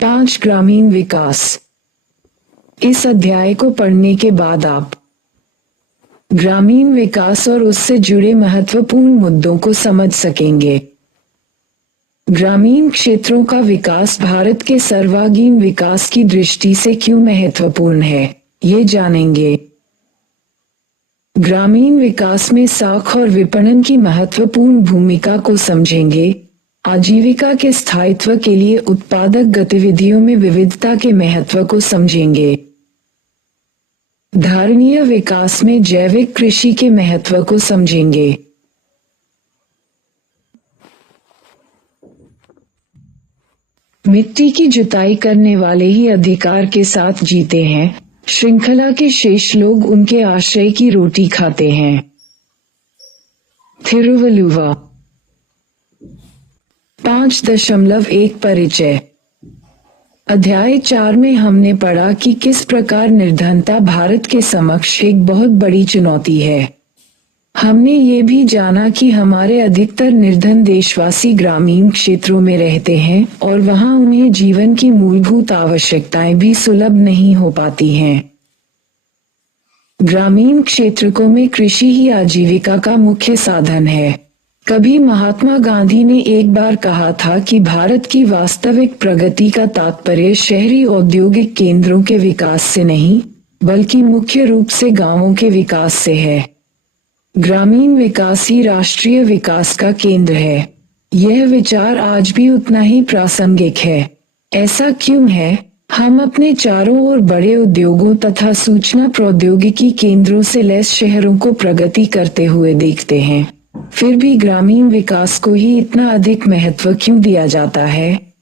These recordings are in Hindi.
5 ग्रामीण विकास। इस अध्याय को पढ़ने के बाद आप ग्रामीण विकास और उससे जुड़े महत्वपूर्ण मुद्दों को समझ सकेंगे। ग्रामीण क्षेत्रों का विकास भारत के सर्वांगीण विकास की दृष्टि से क्यों महत्वपूर्ण है, ये जानेंगे। ग्रामीण विकास में साख और विपणन की महत्वपूर्ण भूमिका को समझेंगे। आजीविका के स्थायित्व के लिए उत्पादक गतिविधियों में विविधता के महत्व को समझेंगे। धारणीय विकास में जैविक कृषि के महत्व को समझेंगे। मिट्टी की जुताई करने वाले ही अधिकार के साथ जीते हैं, श्रृंखला के शेष लोग उनके आश्रय की रोटी खाते हैं। थिरुवल्लुवर 5.1 परिचय। अध्याय 4 में हमने पढ़ा कि किस प्रकार निर्धनता भारत के समक्ष एक बहुत बड़ी चुनौती है। हमने ये भी जाना कि हमारे अधिकतर निर्धन देशवासी ग्रामीण क्षेत्रों में रहते हैं और वहां उन्हें जीवन की मूलभूत आवश्यकताएं भी सुलभ नहीं हो पाती हैं। ग्रामीण क्षेत्रों में कृषि ही आजीविका का मुख्य साधन है। कभी महात्मा गांधी ने एक बार कहा था कि भारत की वास्तविक प्रगति का तात्पर्य शहरी औद्योगिक केंद्रों के विकास से नहीं, बल्कि मुख्य रूप से गांवों के विकास से है। ग्रामीण विकास ही राष्ट्रीय विकास का केंद्र है। यह विचार आज भी उतना ही प्रासंगिक है। ऐसा क्यों है? हम अपने चारों ओर बड़े उद्योगों तथा सूचना प्रौद्योगिकी केंद्रों से लैस शहरों को प्रगति करते हुए देखते हैं, फिर भी ग्रामीण विकास को ही इतना अधिक महत्व क्यों दिया जाता है?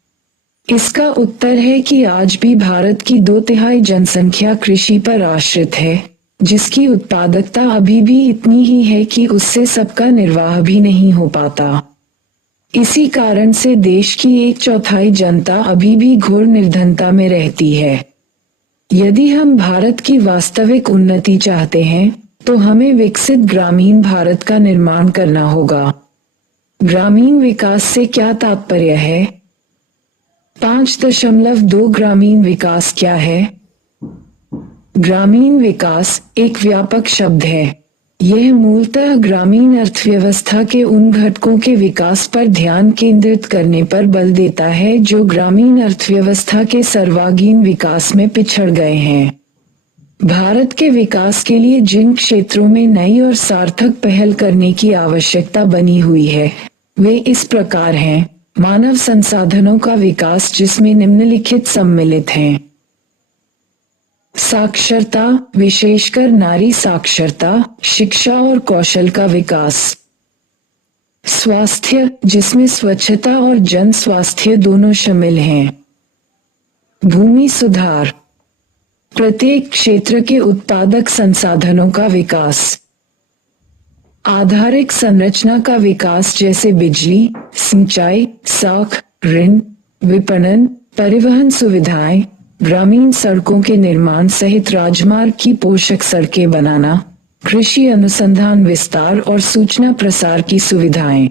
इसका उत्तर है कि आज भी भारत की 2/3 जनसंख्या कृषि पर आश्रित है, जिसकी उत्पादकता अभी भी इतनी ही है कि उससे सबका निर्वाह भी नहीं हो पाता। इसी कारण से देश की 1/4 जनता अभी भी घोर निर्धनता में रहती है। यदि हम भारत की वास्तविक उन्नति चाहते हैं, तो हमें विकसित ग्रामीण भारत का निर्माण करना होगा। ग्रामीण विकास से क्या तात्पर्य है? 5.2 ग्रामीण विकास क्या है? ग्रामीण विकास एक व्यापक शब्द है। यह मूलतः ग्रामीण अर्थव्यवस्था के उन घटकों के विकास पर ध्यान केंद्रित करने पर बल देता है जो ग्रामीण अर्थव्यवस्था के सर्वांगीण विकास में पिछड़ गए हैं। भारत के विकास के लिए जिन क्षेत्रों में नई और सार्थक पहल करने की आवश्यकता बनी हुई है, वे इस प्रकार हैं। मानव संसाधनों का विकास, जिसमें निम्नलिखित सम्मिलित हैं: साक्षरता, विशेषकर नारी साक्षरता, शिक्षा और कौशल का विकास। स्वास्थ्य, जिसमें स्वच्छता और जन स्वास्थ्य दोनों शामिल हैं। भूमि सुधार, प्रत्येक क्षेत्र के उत्पादक संसाधनों का विकास। आधारिक संरचना का विकास, जैसे बिजली, सिंचाई, साख, ऋण, विपणन, परिवहन सुविधाएं, ग्रामीण सड़कों के निर्माण सहित राजमार्ग की पोषक सड़कें बनाना, कृषि अनुसंधान विस्तार और सूचना प्रसार की सुविधाएं।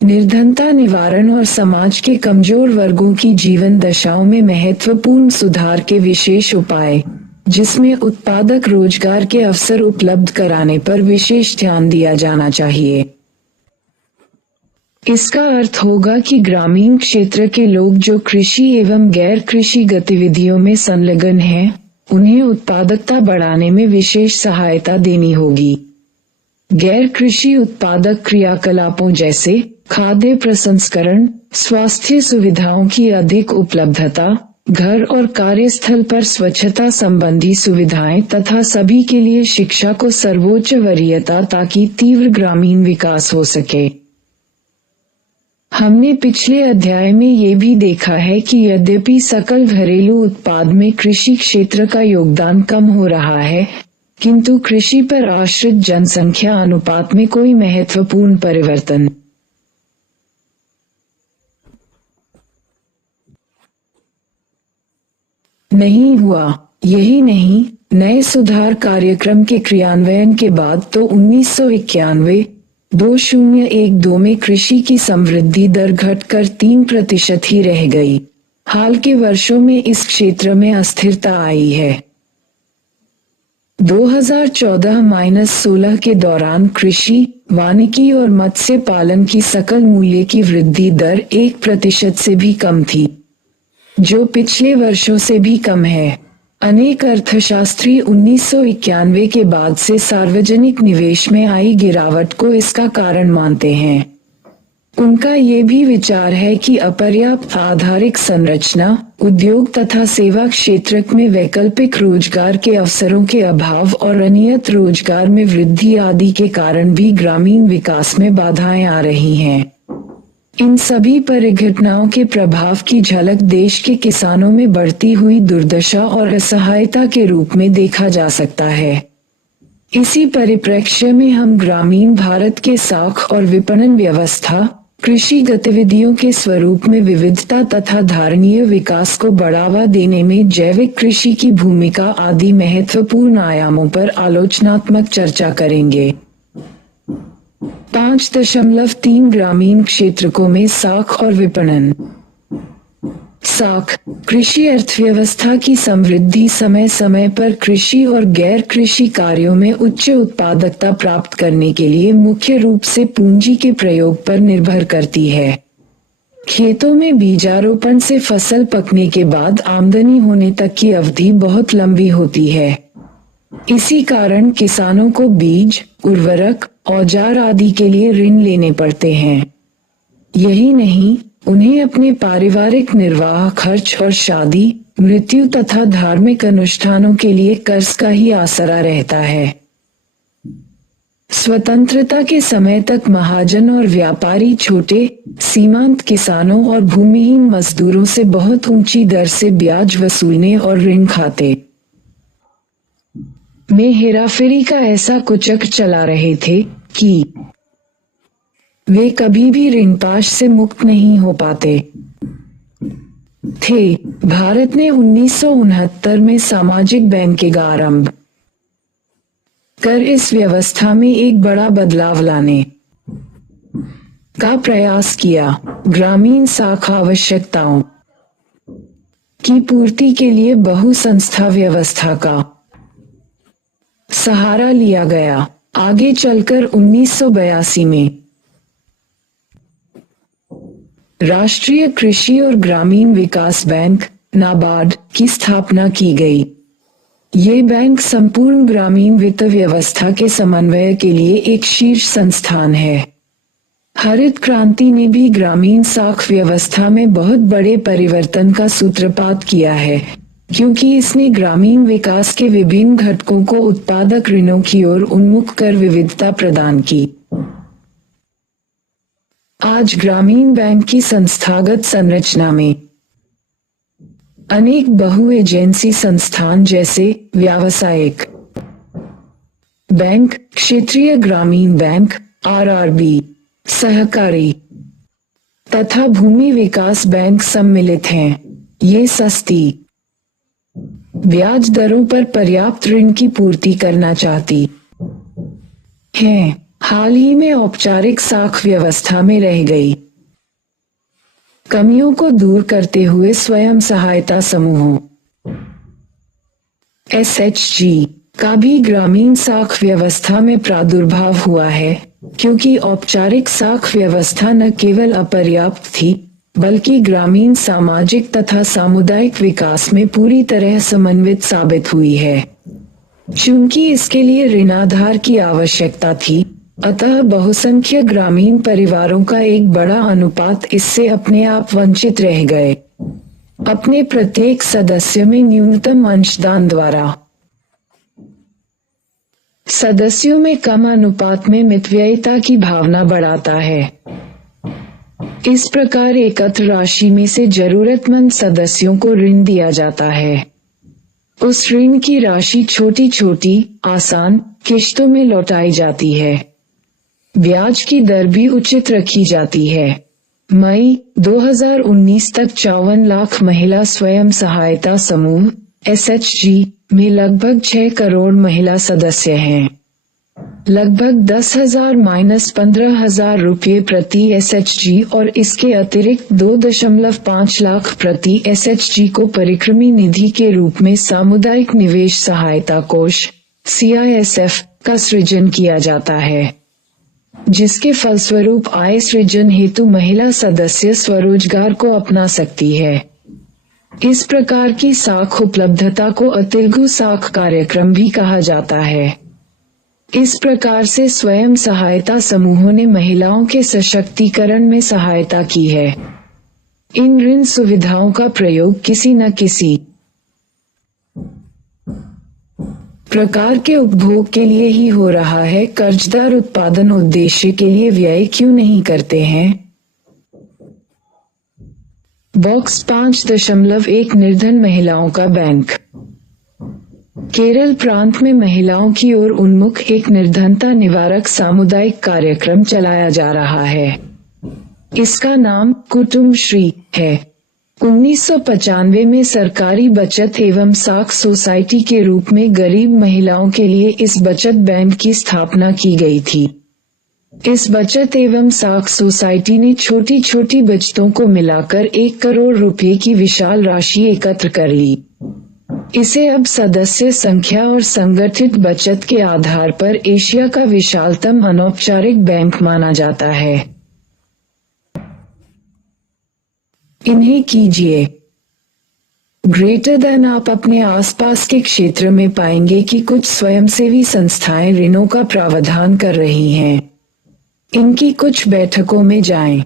निर्धनता निवारण और समाज के कमजोर वर्गों की जीवन दशाओं में महत्वपूर्ण सुधार के विशेष उपाय, जिसमें उत्पादक रोजगार के अवसर उपलब्ध कराने पर विशेष ध्यान दिया जाना चाहिए। इसका अर्थ होगा कि ग्रामीण क्षेत्र के लोग जो कृषि एवं गैर कृषि गतिविधियों में संलग्न हैं, उन्हें उत्पादकता बढ़ाने में विशेष सहायता देनी होगी। गैर कृषि उत्पादक क्रियाकलापों जैसे खाद्य प्रसंस्करण, स्वास्थ्य सुविधाओं की अधिक उपलब्धता, घर और कार्यस्थल पर स्वच्छता संबंधी सुविधाएं तथा सभी के लिए शिक्षा को सर्वोच्च वरीयता, ताकि तीव्र ग्रामीण विकास हो सके। हमने पिछले अध्याय में ये भी देखा है कि यद्यपि सकल घरेलू उत्पाद में कृषि क्षेत्र का योगदान कम हो रहा है, किंतु कृषि पर आश्रित जनसंख्या अनुपात में कोई महत्वपूर्ण परिवर्तन नहीं हुआ। यही नहीं, नए सुधार कार्यक्रम के क्रियान्वयन के बाद तो 1991-2012 में कृषि की समृद्धि दर घटकर 3% ही रह गई। हाल के वर्षों में इस क्षेत्र में अस्थिरता आई है। 2014-16 के दौरान कृषि, वानिकी और मत्स्य पालन की सकल मूल्य की वृद्धि दर 1% से भी कम थी, जो पिछले वर्षों से भी कम है। अनेक अर्थशास्त्री 1991 के बाद से सार्वजनिक निवेश में आई गिरावट को इसका कारण मानते हैं। उनका ये भी विचार है कि अपर्याप्त आधारिक संरचना, उद्योग तथा सेवा क्षेत्र में वैकल्पिक रोजगार के अवसरों के अभाव और अनियत रोजगार में वृद्धि आदि के कारण भी ग्रामीण विकास में बाधाएं आ रही हैं। इन सभी परिघटनाओं के प्रभाव की झलक देश के किसानों में बढ़ती हुई दुर्दशा और असहायता के रूप में देखा जा सकता है। इसी परिप्रेक्ष्य में हम ग्रामीण भारत के साख और विपणन व्यवस्था, कृषि गतिविधियों के स्वरूप में विविधता तथा धारणीय विकास को बढ़ावा देने में जैविक कृषि की भूमिका आदि महत्वपूर्ण आयामों पर आलोचनात्मक चर्चा करेंगे। 5.3 ग्रामीण क्षेत्रकों में साख और विपणन। साख, कृषि अर्थव्यवस्था की समृद्धि समय समय पर कृषि और गैर कृषि कार्यों में उच्च उत्पादकता प्राप्त करने के लिए मुख्य रूप से पूंजी के प्रयोग पर निर्भर करती है। खेतों में बीजारोपण से फसल पकने के बाद आमदनी होने तक की अवधि बहुत लंबी होती है। इसी कारण किसानों को बीज, उर्वरक, औजार आदि के लिए ऋण लेने पड़ते हैं। यही नहीं, उन्हें अपने पारिवारिक निर्वाह खर्च और शादी, मृत्यु तथा धार्मिक अनुष्ठानों के लिए कर्ज का ही आसरा रहता है। स्वतंत्रता के समय तक महाजन और व्यापारी छोटे, सीमांत किसानों और भूमिहीन मजदूरों से बहुत ऊंची दर से ब्याज वसूलने और ऋण खाते में हेराफेरी का ऐसा कुचक चला रहे थे कि वे कभी भी ऋणपाश से मुक्त नहीं हो पाते थे। भारत ने 1969 में सामाजिक बैंकिंग का आरंभ कर इस व्यवस्था में एक बड़ा बदलाव लाने का प्रयास किया। ग्रामीण साख आवश्यकताओं की पूर्ति के लिए बहुसंस्था व्यवस्था का सहारा लिया गया। आगे चलकर 1982 में राष्ट्रीय कृषि और ग्रामीण विकास बैंक नाबार्ड की स्थापना की गई। ये बैंक संपूर्ण ग्रामीण वित्त व्यवस्था के समन्वय के लिए एक शीर्ष संस्थान है। हरित क्रांति ने भी ग्रामीण साख व्यवस्था में बहुत बड़े परिवर्तन का सूत्रपात किया है, क्योंकि इसने ग्रामीण विकास के विभिन्न घटकों को उत्पादक ऋणों की ओर उन्मुख कर विविधता प्रदान की। आज ग्रामीण बैंक की संस्थागत संरचना में अनेक बहु एजेंसी संस्थान जैसे व्यावसायिक बैंक, क्षेत्रीय ग्रामीण बैंक (आरआरबी), सहकारी तथा भूमि विकास बैंक सम्मिलित हैं। ये सस्ती ब्याज दरों पर पर्याप्त ऋण की पूर्ति करना चाहती हैं। हाल ही में औपचारिक साख व्यवस्था में रह गई कमियों को दूर करते हुए स्वयं सहायता समूहों (एसएचजी) का भी ग्रामीण साख व्यवस्था में प्रादुर्भाव हुआ है, क्योंकि औपचारिक साख व्यवस्था न केवल अपर्याप्त थी, बल्कि ग्रामीण सामाजिक तथा सामुदायिक विकास में पूरी तरह समन्वित साबित हुई है। चूंकि इसके लिए ऋणाधार की आवश्यकता थी, अतः बहुसंख्यक ग्रामीण परिवारों का एक बड़ा अनुपात इससे अपने आप वंचित रह गए। अपने प्रत्येक सदस्य में न्यूनतम अंशदान द्वारा सदस्यों में कम अनुपात में मितव्ययिता की भावना बढ़ाता है। इस प्रकार एकत्र राशि में से जरूरतमंद सदस्यों को ऋण दिया जाता है। उस ऋण की राशि छोटी छोटी, आसान किश्तों में लौटाई जाती है। ब्याज की दर भी उचित रखी जाती है। मई 2019 तक 54 लाख महिला स्वयं सहायता समूह (एसएचजी) में लगभग 6 करोड़ महिला सदस्य हैं। लगभग 10,000-15,000 रुपये प्रति SHG और इसके अतिरिक्त 2.5 लाख प्रति SHG को परिक्रमी निधि के रूप में सामुदायिक निवेश सहायता कोष CISF का सृजन किया जाता है, जिसके फलस्वरूप आय सृजन हेतु महिला सदस्य स्वरोजगार को अपना सकती है। इस प्रकार की साख उपलब्धता को अतिलघु साख कार्यक्रम भी कहा जाता है। इस प्रकार से स्वयं सहायता समूहों ने महिलाओं के सशक्तिकरण में सहायता की है। इन ऋण सुविधाओं का प्रयोग किसी न किसी प्रकार के उपभोग के लिए ही हो रहा है। कर्जदार उत्पादन उद्देश्य के लिए व्यय क्यों नहीं करते हैं? बॉक्स 5.1 निर्धन महिलाओं का बैंक। केरल प्रांत में महिलाओं की ओर उन्मुख एक निर्धनता निवारक सामुदायिक कार्यक्रम चलाया जा रहा है। इसका नाम कुटुम्बश्री है। 1995 में सरकारी बचत एवं साख सोसाइटी के रूप में गरीब महिलाओं के लिए इस बचत बैंक की स्थापना की गई थी। इस बचत एवं साख सोसाइटी ने छोटी छोटी बचतों को मिलाकर 1 करोड़ रुपए की विशाल राशि एकत्र कर ली। इसे अब सदस्य संख्या और संगठित बचत के आधार पर एशिया का विशालतम अनौपचारिक बैंक माना जाता है। इन्हें कीजिए। ग्रेटर देन आप अपने आसपास के क्षेत्र में पाएंगे कि कुछ स्वयंसेवी संस्थाएं ऋणों का प्रावधान कर रही हैं। इनकी कुछ बैठकों में जाएं।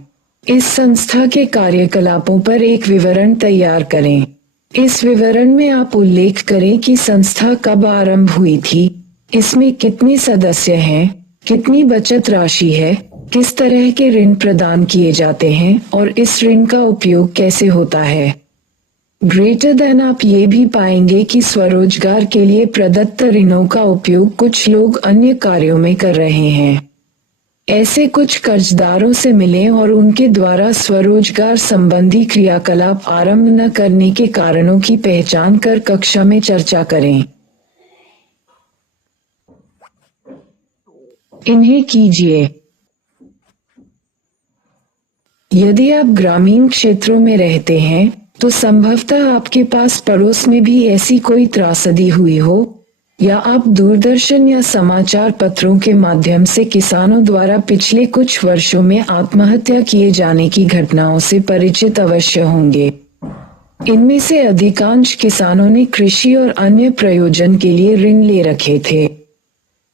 इस संस्था के कार्यकलापों पर एक विवरण तैयार करें। इस विवरण में आप उल्लेख करें कि संस्था कब आरंभ हुई थी, इसमें कितने सदस्य हैं, कितनी बचत राशि है, किस तरह के ऋण प्रदान किए जाते हैं और इस ऋण का उपयोग कैसे होता है। ग्रेटर देन आप ये भी पाएंगे कि स्वरोजगार के लिए प्रदत्त ऋणों का उपयोग कुछ लोग अन्य कार्यों में कर रहे हैं। ऐसे कुछ कर्जदारों से मिलें और उनके द्वारा स्वरोजगार संबंधी क्रियाकलाप आरंभ न करने के कारणों की पहचान कर कक्षा में चर्चा करें। इन्हें कीजिए। यदि आप ग्रामीण क्षेत्रों में रहते हैं तो संभवतः आपके पास पड़ोस में भी ऐसी कोई त्रासदी हुई हो, या आप दूरदर्शन या समाचार पत्रों के माध्यम से किसानों द्वारा पिछले कुछ वर्षों में आत्महत्या किए जाने की घटनाओं से परिचित अवश्य होंगे। इनमें से अधिकांश किसानों ने कृषि और अन्य प्रयोजन के लिए ऋण ले रखे थे।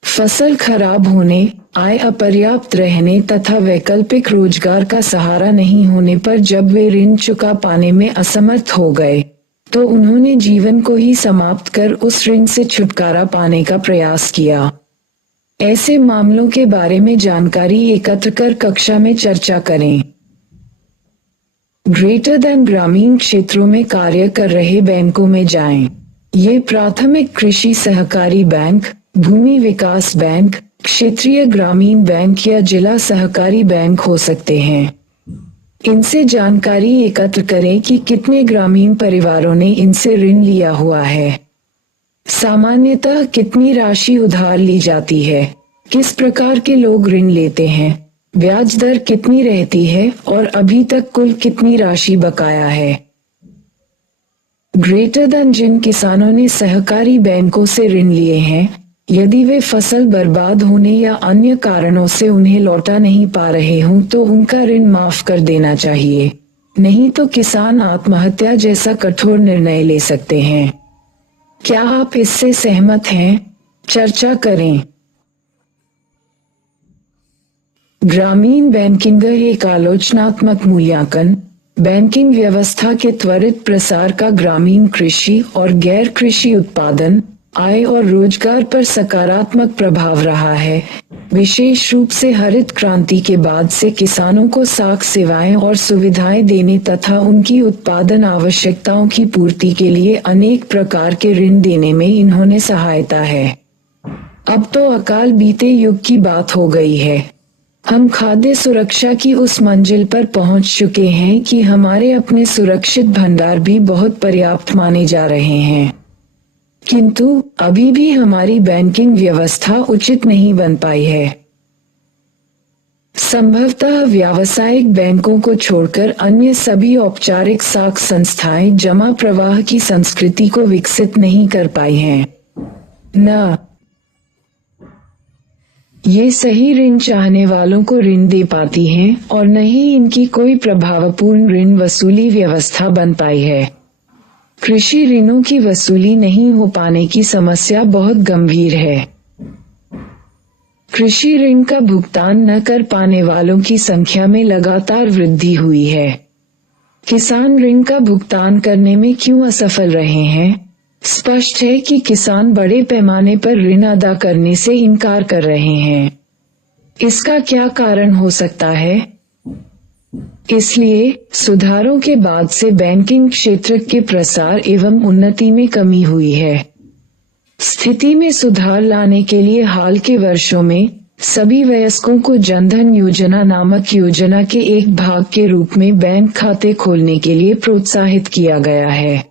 फसल खराब होने, आय अपर्याप्त रहने तथा वैकल्पिक रोजगार का सहारा नहीं होने पर जब वे ऋण चुका पाने में असमर्थ हो गए, तो उन्होंने जीवन को ही समाप्त कर उस ऋण से छुटकारा पाने का प्रयास किया। ऐसे मामलों के बारे में जानकारी एकत्र कर कक्षा में चर्चा करें। ग्रेटर देन ग्रामीण क्षेत्रों में कार्य कर रहे बैंकों में जाएं। ये प्राथमिक कृषि सहकारी बैंक, भूमि विकास बैंक, क्षेत्रीय ग्रामीण बैंक या जिला सहकारी बैंक हो सकते हैं। इनसे जानकारी एकत्र करें कि कितने ग्रामीण परिवारों ने इनसे ऋण लिया हुआ है। सामान्यतः कितनी राशि उधार ली जाती है, किस प्रकार के लोग ऋण लेते हैं, ब्याज दर कितनी रहती है और अभी तक कुल कितनी राशि बकाया है। ग्रेटर देन जिन किसानों ने सहकारी बैंकों से ऋण लिए हैं, यदि वे फसल बर्बाद होने या अन्य कारणों से उन्हें लौटा नहीं पा रहे हों तो उनका ऋण माफ कर देना चाहिए, नहीं तो किसान आत्महत्या जैसा कठोर निर्णय ले सकते हैं। क्या आप इससे सहमत हैं? चर्चा करें। ग्रामीण बैंकिंग एक आलोचनात्मक मूल्यांकन, बैंकिंग व्यवस्था के त्वरित प्रसार का ग्रामीण कृषि और गैर कृषि उत्पादन, आय और रोजगार पर सकारात्मक प्रभाव रहा है। विशेष रूप से हरित क्रांति के बाद से किसानों को साख सेवाएं और सुविधाएं देने तथा उनकी उत्पादन आवश्यकताओं की पूर्ति के लिए अनेक प्रकार के ऋण देने में इन्होंने सहायता है। अब तो अकाल बीते युग की बात हो गई है। हम खाद्य सुरक्षा की उस मंजिल पर पहुंच चुके हैं कि हमारे अपने सुरक्षित भंडार भी बहुत पर्याप्त माने जा रहे हैं। किंतु अभी भी हमारी बैंकिंग व्यवस्था उचित नहीं बन पाई है। संभवतः व्यावसायिक बैंकों को छोड़कर अन्य सभी औपचारिक साख संस्थाएं जमा प्रवाह की संस्कृति को विकसित नहीं कर पाई हैं। न ये सही ऋण चाहने वालों को ऋण दे पाती हैं और न ही इनकी कोई प्रभावपूर्ण ऋण वसूली व्यवस्था बन पाई है। कृषि ऋणों की वसूली नहीं हो पाने की समस्या बहुत गंभीर है। कृषि ऋण का भुगतान न कर पाने वालों की संख्या में लगातार वृद्धि हुई है। किसान ऋण का भुगतान करने में क्यों असफल रहे हैं? स्पष्ट है कि किसान बड़े पैमाने पर ऋण अदा करने से इनकार कर रहे हैं। इसका क्या कारण हो सकता है? इसलिए सुधारों के बाद से बैंकिंग क्षेत्र के प्रसार एवं उन्नति में कमी हुई है। स्थिति में सुधार लाने के लिए हाल के वर्षों में सभी वयस्कों को जनधन योजना नामक योजना के एक भाग के रूप में बैंक खाते खोलने के लिए प्रोत्साहित किया गया है।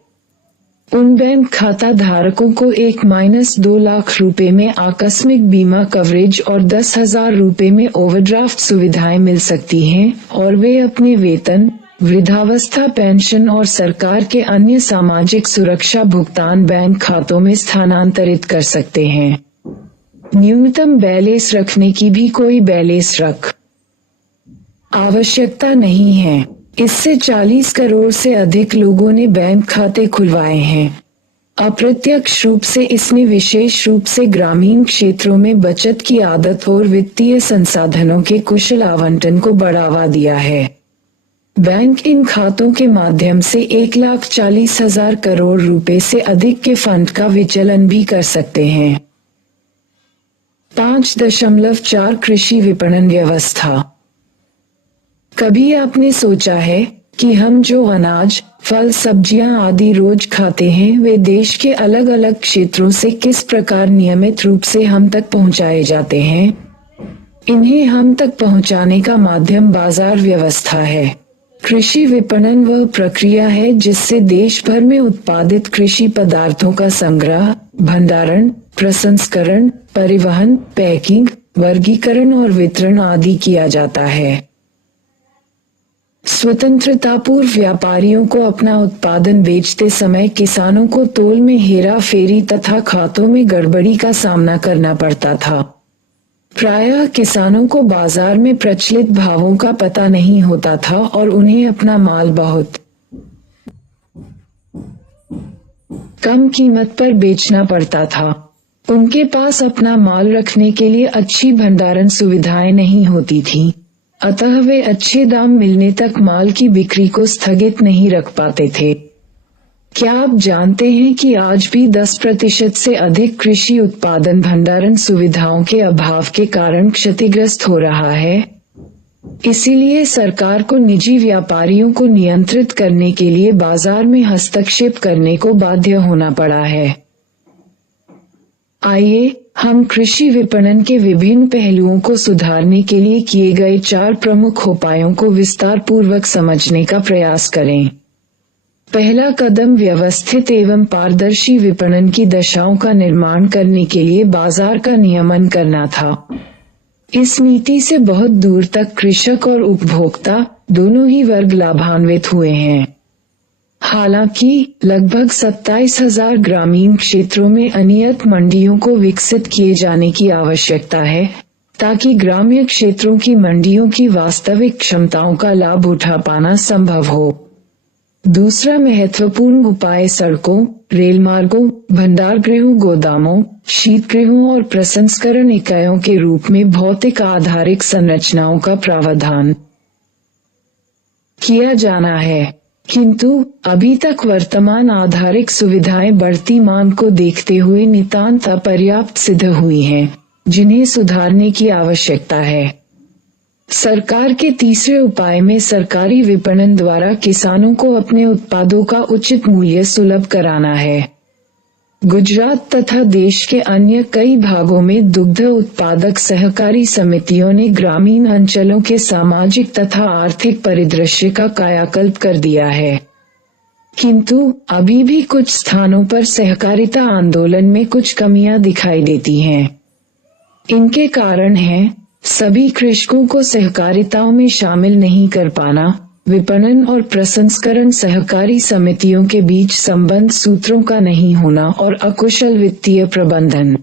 उन बैंक खाता धारकों को 1-2 लाख रुपए में आकस्मिक बीमा कवरेज और 10,000 रुपए में ओवरड्राफ्ट सुविधाएं मिल सकती हैं और वे अपने वेतन, वृद्धावस्था पेंशन और सरकार के अन्य सामाजिक सुरक्षा भुगतान बैंक खातों में स्थानांतरित कर सकते हैं। न्यूनतम बैलेंस रखने की भी कोई बैलेंस आवश्यकता नहीं है। इससे 40 करोड़ से अधिक लोगों ने बैंक खाते खुलवाए हैं। अप्रत्यक्ष रूप से इसने विशेष रूप से ग्रामीण क्षेत्रों में बचत की आदत और वित्तीय संसाधनों के कुशल आवंटन को बढ़ावा दिया है। बैंक इन खातों के माध्यम से 1,40,000 करोड़ रुपए से अधिक के फंड का विचलन भी कर सकते हैं। 5.4 कृषि विपणन व्यवस्था। कभी आपने सोचा है कि हम जो अनाज, फल, सब्जियां आदि रोज खाते हैं वे देश के अलग अलग क्षेत्रों से किस प्रकार नियमित रूप से हम तक पहुंचाए जाते हैं? इन्हें हम तक पहुंचाने का माध्यम बाजार व्यवस्था है। कृषि विपणन वह प्रक्रिया है जिससे देश भर में उत्पादित कृषि पदार्थों का संग्रह, भंडारण, प्रसंस्करण, परिवहन, पैकिंग, वर्गीकरण और वितरण आदि किया जाता है। स्वतंत्रता पूर्व व्यापारियों को अपना उत्पादन बेचते समय किसानों को तौल में हेरा फेरी तथा खातों में गड़बड़ी का सामना करना पड़ता था। प्रायः किसानों को बाजार में प्रचलित भावों का पता नहीं होता था और उन्हें अपना माल बहुत कम कीमत पर बेचना पड़ता था। उनके पास अपना माल रखने के लिए अच्छी भंडारण सुविधाएं नहीं होती थीं, अतः वे अच्छे दाम मिलने तक माल की बिक्री को स्थगित नहीं रख पाते थे। क्या आप जानते हैं कि आज भी 10% से अधिक कृषि उत्पादन भंडारण सुविधाओं के अभाव के कारण क्षतिग्रस्त हो रहा है? इसीलिए सरकार को निजी व्यापारियों को नियंत्रित करने के लिए बाजार में हस्तक्षेप करने को बाध्य होना पड़ा है। आइए हम कृषि विपणन के विभिन्न पहलुओं को सुधारने के लिए किए गए 4 प्रमुख उपायों को विस्तार पूर्वक समझने का प्रयास करें। पहला कदम व्यवस्थित एवं पारदर्शी विपणन की दशाओं का निर्माण करने के लिए बाजार का नियमन करना था। इस नीति से बहुत दूर तक कृषक और उपभोक्ता दोनों ही वर्ग लाभान्वित हुए हैं। हालांकि लगभग 27,000 ग्रामीण क्षेत्रों में अनियत मंडियों को विकसित किए जाने की आवश्यकता है ताकि ग्रामीण क्षेत्रों की मंडियों की वास्तविक क्षमताओं का लाभ उठा पाना संभव हो। दूसरा महत्वपूर्ण उपाय सड़कों, रेल मार्गों, भंडारगृहों, गोदामों, शीतगृहों और प्रसंस्करण इकाइयों के रूप में भौतिक आधारित संरचनाओं का प्रावधान किया जाना है। किंतु अभी तक वर्तमान आधारिक सुविधाएं बढ़ती मांग को देखते हुए नितांत अपर्याप्त सिद्ध हुई हैं, जिन्हें सुधारने की आवश्यकता है। सरकार के तीसरे उपाय में सरकारी विपणन द्वारा किसानों को अपने उत्पादों का उचित मूल्य सुलभ कराना है। गुजरात तथा देश के अन्य कई भागों में दुग्ध उत्पादक सहकारी समितियों ने ग्रामीण अंचलों के सामाजिक तथा आर्थिक परिदृश्य का कायाकल्प कर दिया है। किंतु अभी भी कुछ स्थानों पर सहकारिता आंदोलन में कुछ कमियां दिखाई देती हैं। इनके कारण हैं सभी कृषकों को सहकारिताओं में शामिल नहीं कर पाना, विपणन और प्रसंस्करण सहकारी समितियों के बीच संबंध सूत्रों का नहीं होना और अकुशल वित्तीय प्रबंधन।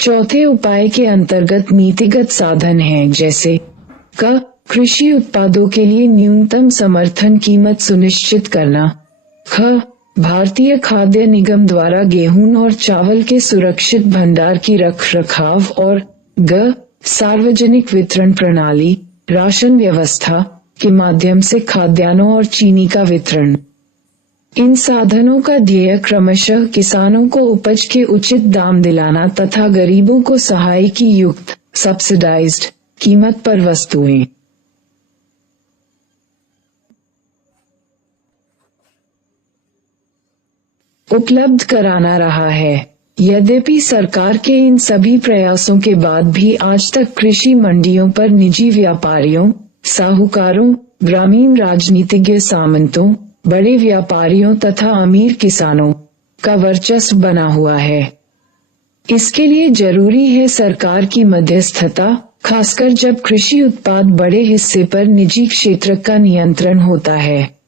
चौथे उपाय के अंतर्गत नीतिगत साधन हैं, जैसे क कृषि उत्पादों के लिए न्यूनतम समर्थन कीमत सुनिश्चित करना, ख भारतीय खाद्य निगम द्वारा गेहूं और चावल के सुरक्षित भंडार की रखरखाव और ग सार्वजनिक वितरण प्रणाली राशन व्यवस्था के माध्यम से खाद्यान्नों और चीनी का वितरण। इन साधनों का ध्येय क्रमशः किसानों को उपज के उचित दाम दिलाना तथा गरीबों को सहाय की युक्त सब्सिडाइज्ड कीमत पर वस्तुएं उपलब्ध कराना रहा है। यद्यपि सरकार के इन सभी प्रयासों के बाद भी आज तक कृषि मंडियों पर निजी व्यापारियों, साहूकारों, ग्रामीण राजनीतिज्ञ सामंतों, बड़े व्यापारियों तथा अमीर किसानों का वर्चस्व बना हुआ है। इसके लिए जरूरी है सरकार की मध्यस्थता, खासकर जब कृषि उत्पाद बड़े हिस्से पर निजी क्षेत्र का नियंत्रण होता है।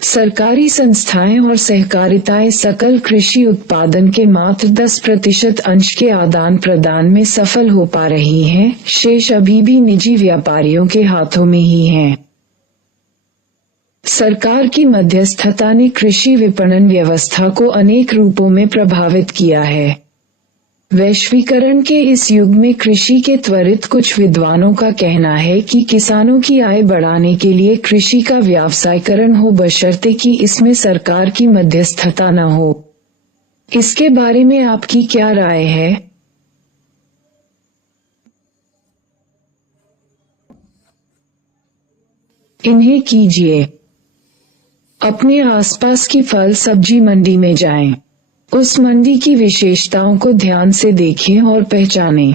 सरकारी संस्थाएं और सहकारिताएं सकल कृषि उत्पादन के मात्र 10% अंश के आदान प्रदान में सफल हो पा रही हैं, शेष अभी भी निजी व्यापारियों के हाथों में ही है। सरकार की मध्यस्थता ने कृषि विपणन व्यवस्था को अनेक रूपों में प्रभावित किया है। वैश्वीकरण के इस युग में कृषि के त्वरित कुछ विद्वानों का कहना है कि किसानों की आय बढ़ाने के लिए कृषि का व्यावसायीकरण हो, बशर्ते कि इसमें सरकार की मध्यस्थता न हो। इसके बारे में आपकी क्या राय है? इन्हें कीजिए। अपने आसपास की फल सब्जी मंडी में जाएं। उस मंडी की विशेषताओं को ध्यान से देखें और पहचानें।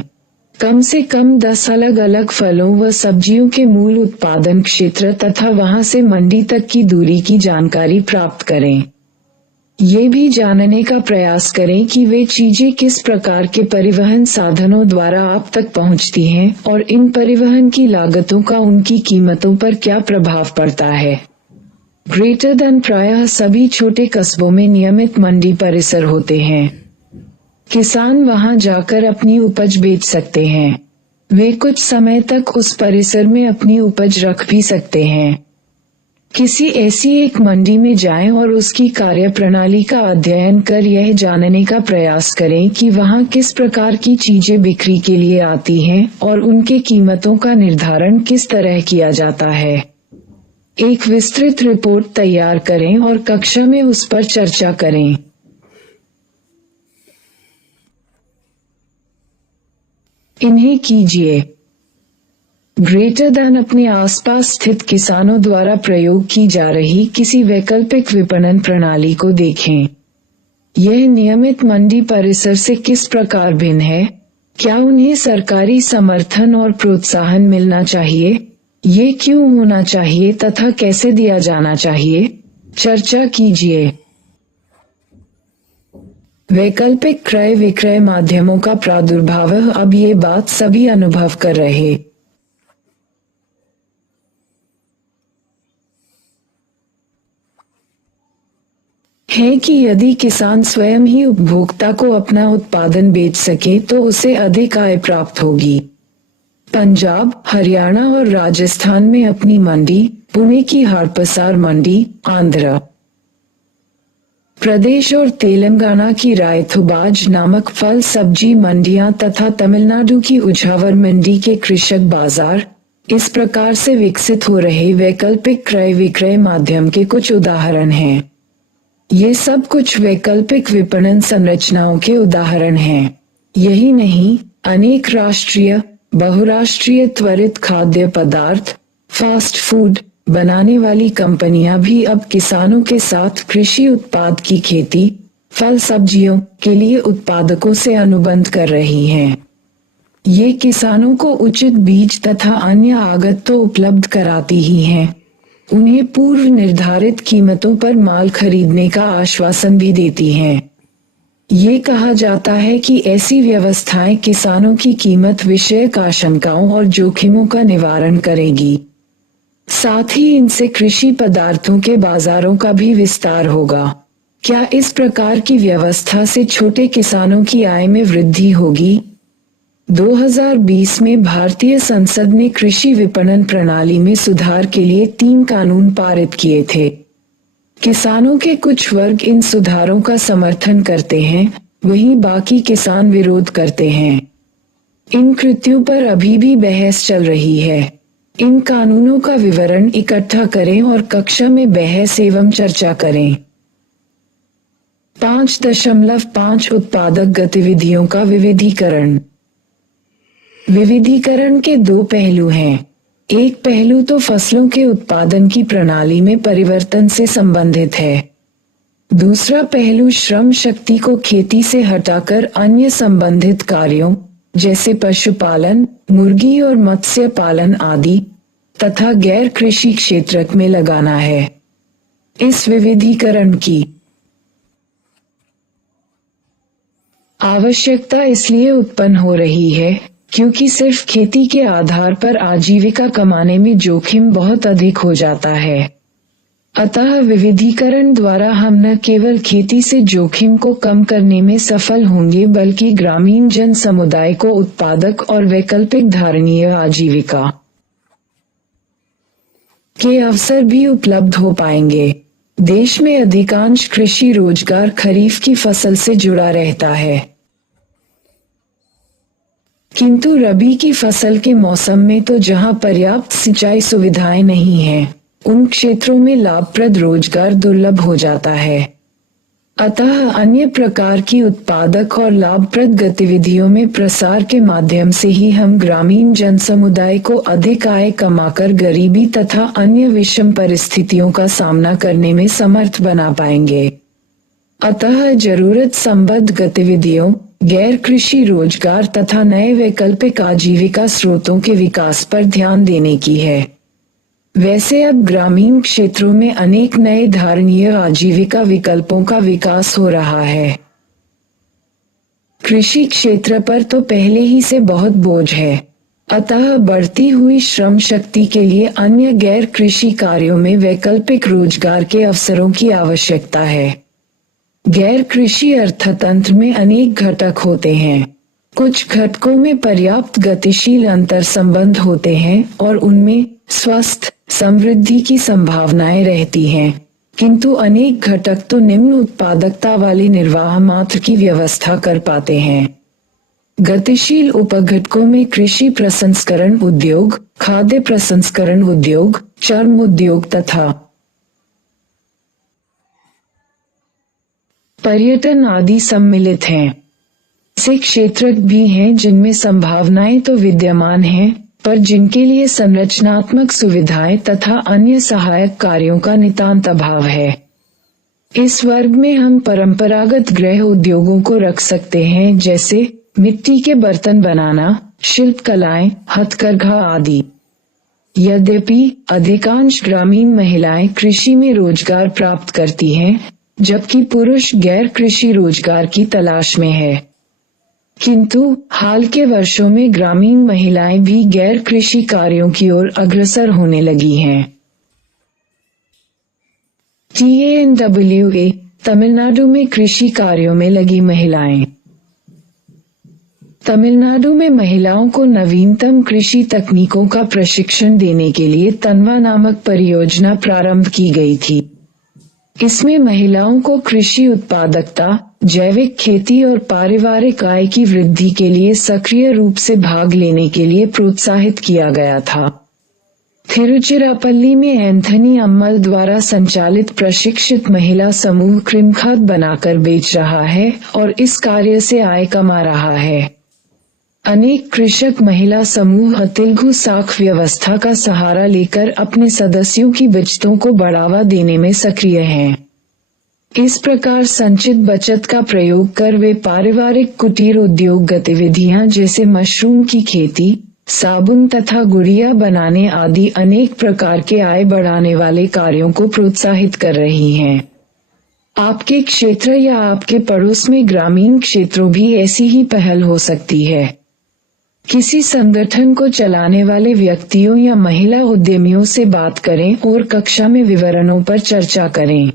कम से कम 10 अलग-अलग फलों व सब्जियों के मूल उत्पादन क्षेत्र तथा वहां से मंडी तक की दूरी की जानकारी प्राप्त करें। ये भी जानने का प्रयास करें कि वे चीजें किस प्रकार के परिवहन साधनों द्वारा आप तक पहुंचती हैं और इन परिवहन की लागतों का उनकी कीमतों पर क्या प्रभाव पड़ता है। ग्रेटर देन प्रायः सभी छोटे कस्बों में नियमित मंडी परिसर होते हैं। किसान वहां जाकर अपनी उपज बेच सकते हैं। वे कुछ समय तक उस परिसर में अपनी उपज रख भी सकते हैं। किसी ऐसी एक मंडी में जाएं और उसकी कार्यप्रणाली का अध्ययन कर यह जानने का प्रयास करें कि वहां किस प्रकार की चीजें बिक्री के लिए आती हैं और उनके कीमतों का निर्धारण किस तरह किया जाता है। एक विस्तृत रिपोर्ट तैयार करें और कक्षा में उस पर चर्चा करें। इन्हें कीजिए। ग्रेटर देन अपने आसपास स्थित किसानों द्वारा प्रयोग की जा रही किसी वैकल्पिक विपणन प्रणाली को देखें। यह नियमित मंडी परिसर से किस प्रकार भिन्न है? क्या उन्हें सरकारी समर्थन और प्रोत्साहन मिलना चाहिए? ये क्यों होना चाहिए तथा कैसे दिया जाना चाहिए? चर्चा कीजिए। वैकल्पिक क्रय विक्रय माध्यमों का प्रादुर्भाव, अब ये बात सभी अनुभव कर रहे है कि यदि किसान स्वयं ही उपभोक्ता को अपना उत्पादन बेच सके तो उसे अधिक आय प्राप्त होगी। पंजाब, हरियाणा और राजस्थान में अपनी मंडी, पुणे की हाटपसार मंडी, आंध्र प्रदेश और तेलंगाना की रायथुबाज नामक फल सब्जी मंडियां तथा तमिलनाडु की उझावर मंडी के कृषक बाजार, इस प्रकार से विकसित हो रहे वैकल्पिक क्रय विक्रय माध्यम के कुछ उदाहरण हैं। ये सब कुछ वैकल्पिक विपणन संरचनाओं के उदाहरण हैं। यही नहीं, अनेक राष्ट्रीय, बहुराष्ट्रीय त्वरित खाद्य पदार्थ, फास्ट फूड बनाने वाली कंपनियां भी अब किसानों के साथ कृषि उत्पाद की खेती, फल सब्जियों के लिए उत्पादकों से अनुबंध कर रही हैं। ये किसानों को उचित बीज तथा अन्य आगत तो उपलब्ध कराती ही हैं, उन्हें पूर्व निर्धारित कीमतों पर माल खरीदने का आश्वासन भी देती हैं। ये कहा जाता है कि ऐसी व्यवस्थाएं किसानों की कीमत विषयक आशंकाओं और जोखिमों का निवारण करेगी। साथ ही इनसे कृषि पदार्थों के बाजारों का भी विस्तार होगा। क्या इस प्रकार की व्यवस्था से छोटे किसानों की आय में वृद्धि होगी? 2020 में भारतीय संसद ने कृषि विपणन प्रणाली में सुधार के लिए 3 कानून पारित किए थे। किसानों के कुछ वर्ग इन सुधारों का समर्थन करते हैं, वहीं बाकी किसान विरोध करते हैं। इन कृत्यों पर अभी भी बहस चल रही है। इन कानूनों का विवरण इकट्ठा करें और कक्षा में बहस एवं चर्चा करें। 5.5 उत्पादक गतिविधियों का विविधीकरण। विविधीकरण के 2 पहलू हैं। एक पहलू तो फसलों के उत्पादन की प्रणाली में परिवर्तन से संबंधित है। दूसरा पहलू श्रम शक्ति को खेती से हटाकर अन्य संबंधित कार्यों जैसे पशुपालन, मुर्गी और मत्स्य पालन आदि तथा गैर कृषि क्षेत्र में लगाना है। इस विविधीकरण की आवश्यकता इसलिए उत्पन्न हो रही है क्योंकि सिर्फ खेती के आधार पर आजीविका कमाने में जोखिम बहुत अधिक हो जाता है। अतः विविधीकरण द्वारा हम न केवल खेती से जोखिम को कम करने में सफल होंगे बल्कि ग्रामीण जन समुदाय को उत्पादक और वैकल्पिक धारणीय आजीविका के अवसर भी उपलब्ध हो पाएंगे। देश में अधिकांश कृषि रोजगार खरीफ की फसल से जुड़ा रहता है, किंतु रबी की फसल के मौसम में तो जहां पर्याप्त सिंचाई सुविधाएं नहीं हैं, उन क्षेत्रों में लाभप्रद रोजगार दुर्लभ हो जाता है। अतः अन्य प्रकार की उत्पादक और लाभप्रद गतिविधियों में प्रसार के माध्यम से ही हम ग्रामीण जन समुदाय को अधिक आय कमाकर गरीबी तथा अन्य विषम परिस्थितियों का सामना करने में समर्थ बना पाएंगे। अतः जरूरत संबद्ध गतिविधियों, गैर कृषि रोजगार तथा नए वैकल्पिक आजीविका स्रोतों के विकास पर ध्यान देने की है। वैसे अब ग्रामीण क्षेत्रों में अनेक नए धारणीय आजीविका विकल्पों का विकास हो रहा है। कृषि क्षेत्र पर तो पहले ही से बहुत बोझ है, अतः बढ़ती हुई श्रम शक्ति के लिए अन्य गैर कृषि कार्यों में वैकल्पिक रोजगार के अवसरों की आवश्यकता है। गैर कृषि अर्थतंत्र में अनेक घटक होते हैं। कुछ घटकों में पर्याप्त गतिशील अंतर संबंध होते हैं और उनमें स्वस्थ समृद्धि की संभावनाएं रहती हैं, किंतु अनेक घटक तो निम्न उत्पादकता वाले निर्वाह मात्र की व्यवस्था कर पाते हैं। गतिशील उपघटकों में कृषि प्रसंस्करण उद्योग, खाद्य प्रसंस्करण उद्योग, चर्म उद्योग तथा पर्यटन आदि सम्मिलित हैं। ऐसे क्षेत्र भी हैं जिनमें संभावनाएं तो विद्यमान हैं, पर जिनके लिए संरचनात्मक सुविधाएं तथा अन्य सहायक कार्यों का नितांत अभाव है। इस वर्ग में हम परंपरागत गृह उद्योगों को रख सकते हैं, जैसे मिट्टी के बर्तन बनाना, शिल्प कलाएं, हथकरघा आदि। यद्यपि अधिकांश ग्रामीण महिलाएं कृषि में रोजगार प्राप्त करती हैं, जबकि पुरुष गैर कृषि रोजगार की तलाश में है। किंतु हाल के वर्षों में ग्रामीण महिलाएं भी गैर कृषि कार्यों की ओर अग्रसर होने लगी हैं। TANWA तमिलनाडु में कृषि कार्यों में लगी महिलाएं। तमिलनाडु में महिलाओं को नवीनतम कृषि तकनीकों का प्रशिक्षण देने के लिए तन्वा नामक परियोजना प्रारंभ की गई थी। इसमें महिलाओं को कृषि उत्पादकता, जैविक खेती और पारिवारिक आय की वृद्धि के लिए सक्रिय रूप से भाग लेने के लिए प्रोत्साहित किया गया था। तिरुचिरापल्ली में एंथनी अम्मल द्वारा संचालित प्रशिक्षित महिला समूह कृमिखाद बनाकर बेच रहा है और इस कार्य से आय कमा रहा है। अनेक कृषक महिला समूह तेलुगु साख व्यवस्था का सहारा लेकर अपने सदस्यों की बचतों को बढ़ावा देने में सक्रिय हैं। इस प्रकार संचित बचत का प्रयोग कर वे पारिवारिक कुटीर उद्योग गतिविधियां जैसे मशरूम की खेती, साबुन तथा गुड़िया बनाने आदि अनेक प्रकार के आय बढ़ाने वाले कार्यों को प्रोत्साहित कर रही हैं। आपके क्षेत्र या आपके पड़ोस में ग्रामीण क्षेत्रों भी ऐसी ही पहल हो सकती है। किसी संगठन को चलाने वाले व्यक्तियों या महिला उद्यमियों से बात करें और कक्षा में विवरणों पर चर्चा करें।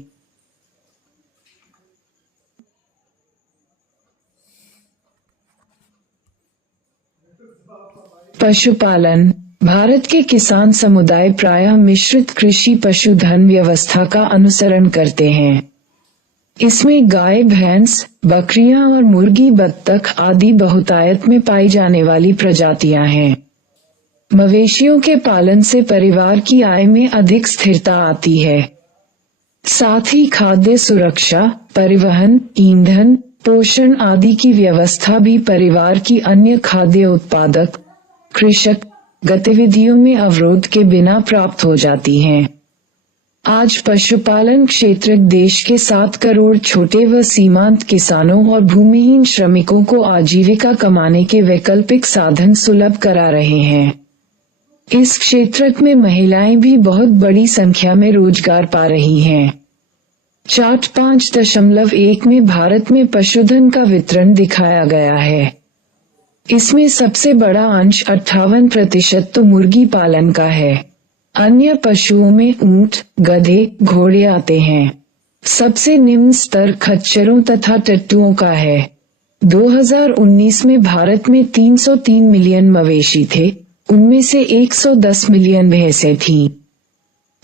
पशुपालन। भारत के किसान समुदाय प्रायः मिश्रित कृषि पशुधन व्यवस्था का अनुसरण करते हैं। इसमें गाय, भैंस, बकरियां और मुर्गी, बत्तख आदि बहुतायत में पाई जाने वाली प्रजातियां हैं। मवेशियों के पालन से परिवार की आय में अधिक स्थिरता आती है। साथ ही खाद्य सुरक्षा, परिवहन, ईंधन, पोषण आदि की व्यवस्था भी परिवार की अन्य खाद्य उत्पादक कृषक गतिविधियों में अवरोध के बिना प्राप्त हो जाती हैं। आज पशुपालन क्षेत्र देश के 7 करोड़ छोटे व सीमांत किसानों और भूमिहीन श्रमिकों को आजीविका कमाने के वैकल्पिक साधन सुलभ करा रहे हैं। इस क्षेत्र में महिलाएं भी बहुत बड़ी संख्या में रोजगार पा रही हैं। चार्ट 5.1 में भारत में पशुधन का वितरण दिखाया गया है। इसमें सबसे बड़ा अंश 58% तो मुर्गी पालन का है। अन्य पशुओं में ऊंट, गधे, घोड़े आते हैं। सबसे निम्न स्तर खच्चरों तथा टट्टुओं का है। 2019 में भारत में 303 मिलियन मवेशी थे, उनमें से 110 मिलियन भैंसें थीं।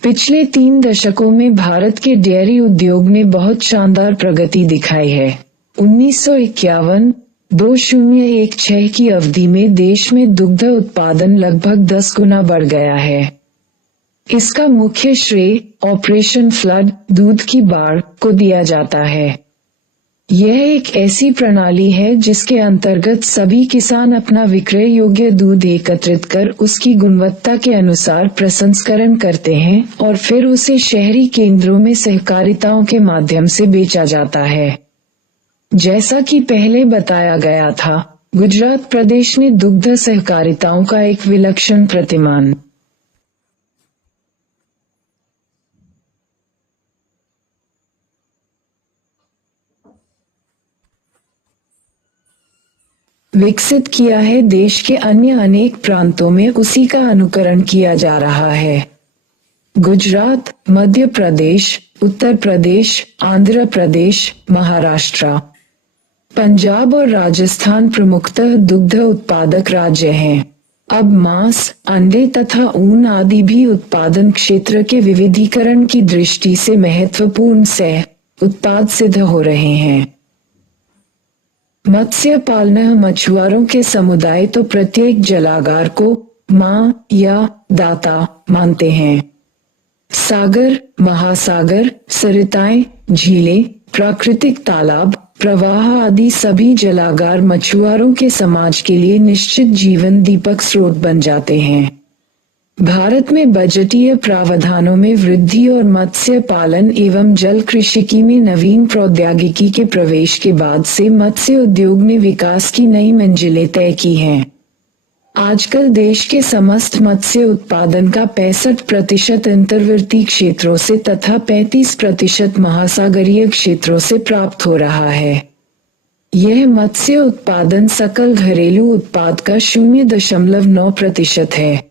पिछले 3 दशकों में भारत के डेयरी उद्योग ने बहुत शानदार प्रगति दिखाई है। 1951-2016 की अवधि में देश में दुग्ध उत्पादन लगभग 10 गुना बढ़ गया है। इसका मुख्य श्रेय ऑपरेशन फ्लड, दूध की बाढ़, को दिया जाता है। यह एक ऐसी प्रणाली है जिसके अंतर्गत सभी किसान अपना विक्रय योग्य दूध एकत्रित कर उसकी गुणवत्ता के अनुसार प्रसंस्करण करते हैं और फिर उसे शहरी केंद्रों में सहकारिताओं के माध्यम से बेचा जाता है। जैसा कि पहले बताया गया था, गुजरात प्रदेश ने दुग्ध सहकारिताओं का एक विलक्षण प्रतिमान विकसित किया है। देश के अन्य अनेक प्रांतों में उसी का अनुकरण किया जा रहा है। गुजरात, मध्य प्रदेश, उत्तर प्रदेश, आंध्र प्रदेश, महाराष्ट्र, पंजाब और राजस्थान प्रमुखतः दुग्ध उत्पादक राज्य हैं। अब मांस, अंडे तथा ऊन आदि भी उत्पादन क्षेत्र के विविधीकरण की दृष्टि से महत्वपूर्ण सह उत्पाद सिद्ध हो रहे हैं। मत्स्य पालन मछुआरों के समुदाय तो प्रत्येक जलागार को माँ या दाता मानते हैं। सागर, महासागर, सरिताएं, झीलें, प्राकृतिक तालाब, प्रवाह आदि सभी जलागार मछुआरों के समाज के लिए निश्चित जीवन दीपक स्रोत बन जाते हैं। भारत में बजटीय प्रावधानों में वृद्धि और मत्स्य पालन एवं जल कृषिकी में नवीन प्रौद्योगिकी के प्रवेश के बाद से मत्स्य उद्योग ने विकास की नई मंजिलें तय की हैं। आजकल देश के समस्त मत्स्य उत्पादन का 65% अंतर्वर्ती क्षेत्रों से तथा 35% महासागरीय क्षेत्रों से प्राप्त हो रहा है। यह मत्स्य उत्पादन सकल घरेलू उत्पाद का 0.9% है।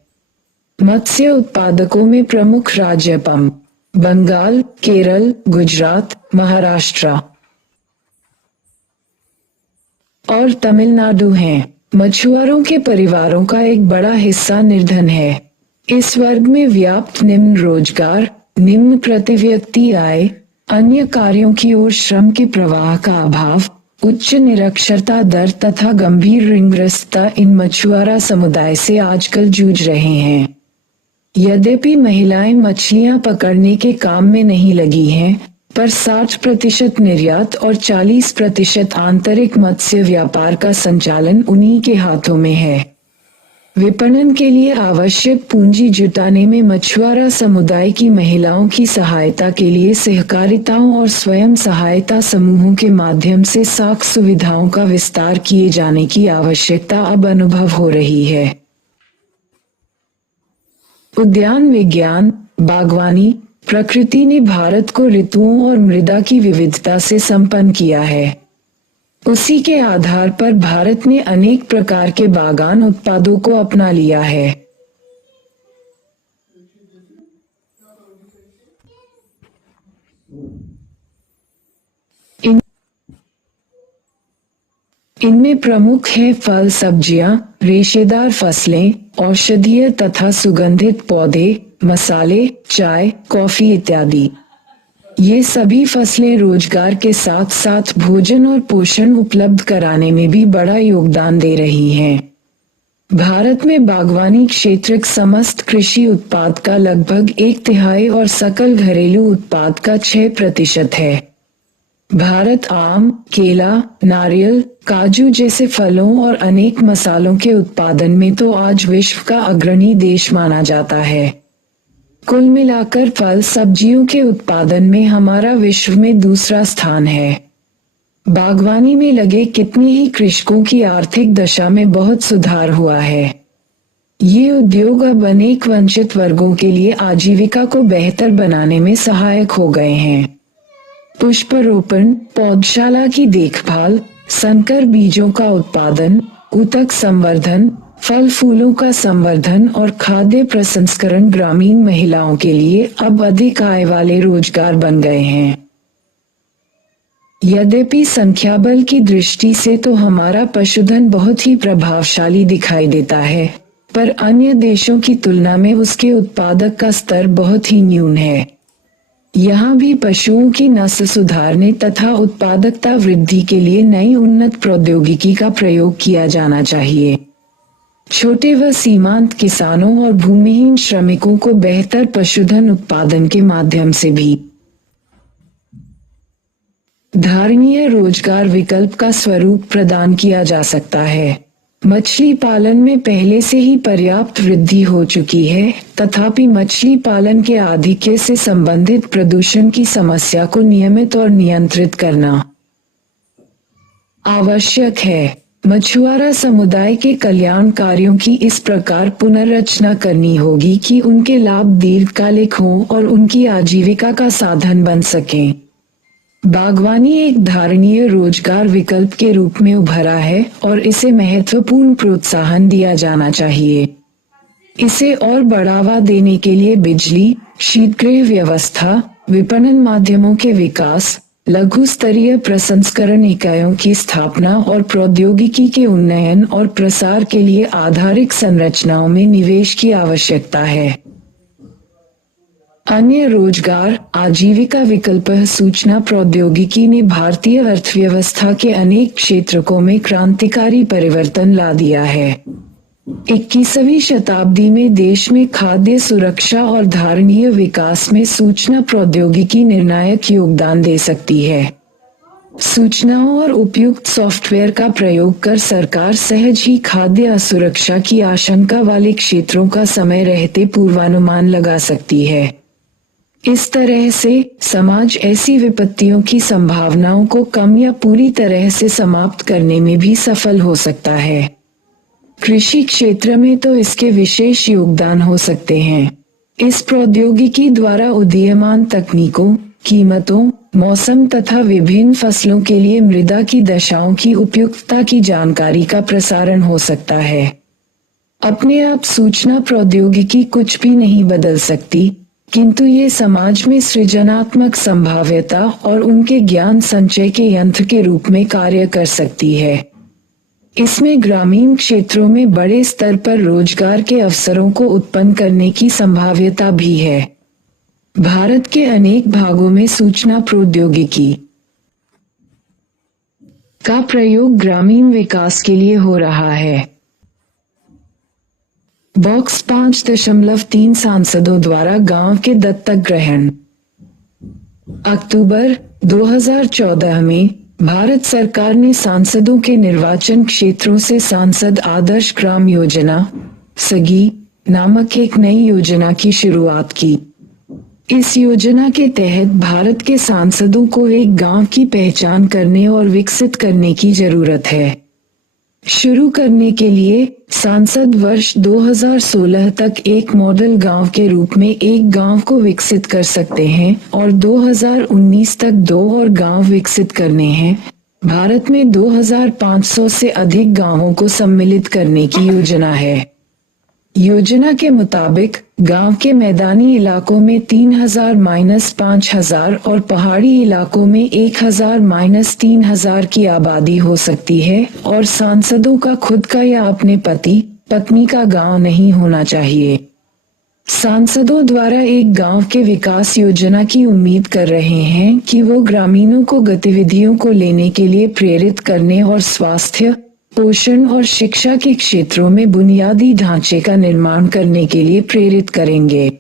मत्स्य उत्पादकों में प्रमुख राज्य बंगाल, केरल, गुजरात, महाराष्ट्र और तमिलनाडु हैं। मछुआरों के परिवारों का एक बड़ा हिस्सा निर्धन है। इस वर्ग में व्याप्त निम्न रोजगार, निम्न प्रति व्यक्ति आय, अन्य कार्यों की ओर श्रम के प्रवाह का अभाव, उच्च निरक्षरता दर तथा गंभीर ऋणग्रस्तता इन मछुआरा समुदाय से आजकल जूझ रहे हैं। यद्यपि महिलाएं मछलियां पकड़ने के काम में नहीं लगी हैं, पर 60% निर्यात और 40% आंतरिक मत्स्य व्यापार का संचालन उन्हीं के हाथों में है। विपणन के लिए आवश्यक पूंजी जुटाने में मछुआरा समुदाय की महिलाओं की सहायता के लिए सहकारिताओं और स्वयं सहायता समूहों के माध्यम से साख सुविधाओं का विस्तार किए जाने की आवश्यकता अब अनुभव हो रही है। उद्यान विज्ञान, बागवानी, प्रकृति ने भारत को ऋतुओं और मृदा की विविधता से संपन्न किया है। उसी के आधार पर भारत ने अनेक प्रकार के बागान उत्पादों को अपना लिया है। इनमें प्रमुख है फल, सब्जियां, रेशेदार फसलें, औषधीय तथा सुगंधित पौधे, मसाले, चाय, कॉफी इत्यादि। ये सभी फसलें रोजगार के साथ साथ भोजन और पोषण उपलब्ध कराने में भी बड़ा योगदान दे रही हैं। भारत में बागवानी क्षेत्र समस्त कृषि उत्पाद का लगभग 1/3 और सकल घरेलू उत्पाद का 6% है। भारत आम, केला, नारियल, काजू जैसे फलों और अनेक मसालों के उत्पादन में तो आज विश्व का अग्रणी देश माना जाता है। कुल मिलाकर फल सब्जियों के उत्पादन में हमारा विश्व में दूसरा स्थान है। बागवानी में लगे कितने ही कृषकों की आर्थिक दशा में बहुत सुधार हुआ है। ये उद्योग अब अनेक वंचित वर्गों के लिए आजीविका को बेहतर बनाने में सहायक हो गए हैं। पुष्पारोपण, पौधशाला की देखभाल, संकर बीजों का उत्पादन, ऊतक संवर्धन, फल फूलों का संवर्धन और खाद्य प्रसंस्करण ग्रामीण महिलाओं के लिए अब अधिक आय वाले रोजगार बन गए हैं। यद्यपि संख्याबल की दृष्टि से तो हमारा पशुधन बहुत ही प्रभावशाली दिखाई देता है, पर अन्य देशों की तुलना में उसके उत्पादक का स्तर बहुत ही न्यून है। यहाँ भी पशुओं की नस्ल सुधारने तथा उत्पादकता वृद्धि के लिए नई उन्नत प्रौद्योगिकी का प्रयोग किया जाना चाहिए। छोटे व सीमांत किसानों और भूमिहीन श्रमिकों को बेहतर पशुधन उत्पादन के माध्यम से भी धारणीय रोजगार विकल्प का स्वरूप प्रदान किया जा सकता है। मछली पालन में पहले से ही पर्याप्त वृद्धि हो चुकी है, तथापि मछली पालन के आधिक्य से संबंधित प्रदूषण की समस्या को नियमित और नियंत्रित करना आवश्यक है। मछुआरा समुदाय के कल्याण कार्यों की इस प्रकार पुनर्रचना करनी होगी कि उनके लाभ दीर्घकालिक हों और उनकी आजीविका का साधन बन सकें। बागवानी एक धारणीय रोजगार विकल्प के रूप में उभरा है और इसे महत्वपूर्ण प्रोत्साहन दिया जाना चाहिए। इसे और बढ़ावा देने के लिए बिजली, शीतगृह व्यवस्था, विपणन माध्यमों के विकास, लघु स्तरीय प्रसंस्करण इकाइयों की स्थापना और प्रौद्योगिकी के उन्नयन और प्रसार के लिए आधारिक संरचनाओं में निवेश की आवश्यकता है। अन्य रोजगार आजीविका विकल्प सूचना प्रौद्योगिकी ने भारतीय अर्थव्यवस्था के अनेक क्षेत्रों में क्रांतिकारी परिवर्तन ला दिया है। 21वीं शताब्दी में देश में खाद्य सुरक्षा और धारणीय विकास में सूचना प्रौद्योगिकी निर्णायक योगदान दे सकती है। सूचनाओं और उपयुक्त सॉफ्टवेयर का प्रयोग कर सरकार सहज ही खाद्य असुरक्षा की आशंका वाले क्षेत्रों का समय रहते पूर्वानुमान लगा सकती है। इस तरह से समाज ऐसी विपत्तियों की संभावनाओं को कम या पूरी तरह से समाप्त करने में भी सफल हो सकता है। कृषि क्षेत्र में तो इसके विशेष योगदान हो सकते हैं। इस प्रौद्योगिकी द्वारा उदीयमान तकनीकों, कीमतों, मौसम तथा विभिन्न फसलों के लिए मृदा की दशाओं की उपयुक्तता की जानकारी का प्रसारण हो सकता है। अपने आप सूचना प्रौद्योगिकी कुछ भी नहीं बदल सकती, किंतु ये समाज में सृजनात्मक संभाव्यता और उनके ज्ञान संचय के यंत्र के रूप में कार्य कर सकती है। इसमें ग्रामीण क्षेत्रों में बड़े स्तर पर रोजगार के अवसरों को उत्पन्न करने की संभाव्यता भी है। भारत के अनेक भागों में सूचना प्रौद्योगिकी का प्रयोग ग्रामीण विकास के लिए हो रहा है। बॉक्स 5.3 सांसदों द्वारा गांव के दत्तक ग्रहण। अक्टूबर 2014 में भारत सरकार ने सांसदों के निर्वाचन क्षेत्रों से सांसद आदर्श ग्राम योजना सगी नामक एक नई योजना की शुरुआत की। इस योजना के तहत भारत के सांसदों को एक गांव की पहचान करने और विकसित करने की जरूरत है। शुरू करने के लिए सांसद वर्ष 2016 तक एक मॉडल गांव के रूप में एक गांव को विकसित कर सकते हैं और 2019 तक 2 और गांव विकसित करने हैं। भारत में 2500 से अधिक गांवों को सम्मिलित करने की योजना है। योजना के मुताबिक गांव के मैदानी इलाकों में 3000-5000 और पहाड़ी इलाकों में 1000-3000 की आबादी हो सकती है और सांसदों का खुद का या अपने पति पत्नी का गांव नहीं होना चाहिए। सांसदों द्वारा एक गांव के विकास योजना की उम्मीद कर रहे हैं कि वो ग्रामीणों को गतिविधियों को लेने के लिए प्रेरित करने और स्वास्थ्य, पोषण और शिक्षा के क्षेत्रों में बुनियादी ढांचे का निर्माण करने के लिए प्रेरित करेंगे।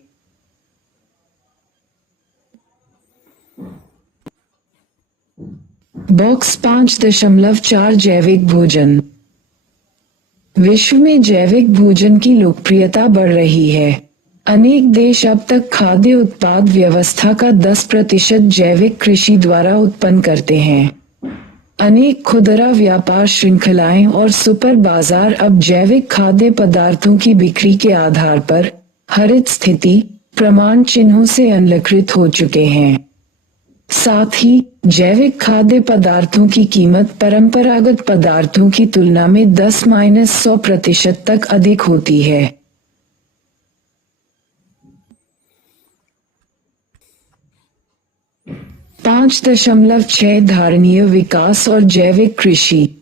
बॉक्स 5.4 जैविक भोजन। विश्व में जैविक भोजन की लोकप्रियता बढ़ रही है। अनेक देश अब तक खाद्य उत्पाद व्यवस्था का 10% जैविक कृषि द्वारा उत्पन्न करते हैं। अनेक खुदरा व्यापार श्रृंखलाएं और सुपर बाजार अब जैविक खाद्य पदार्थों की बिक्री के आधार पर हरित स्थिति प्रमाण चिन्हों से अलंकृत हो चुके हैं। साथ ही जैविक खाद्य पदार्थों की कीमत परंपरागत पदार्थों की तुलना में 10-100% तक अधिक होती है। पाँच 5.6 धारणीय विकास और जैविक कृषि।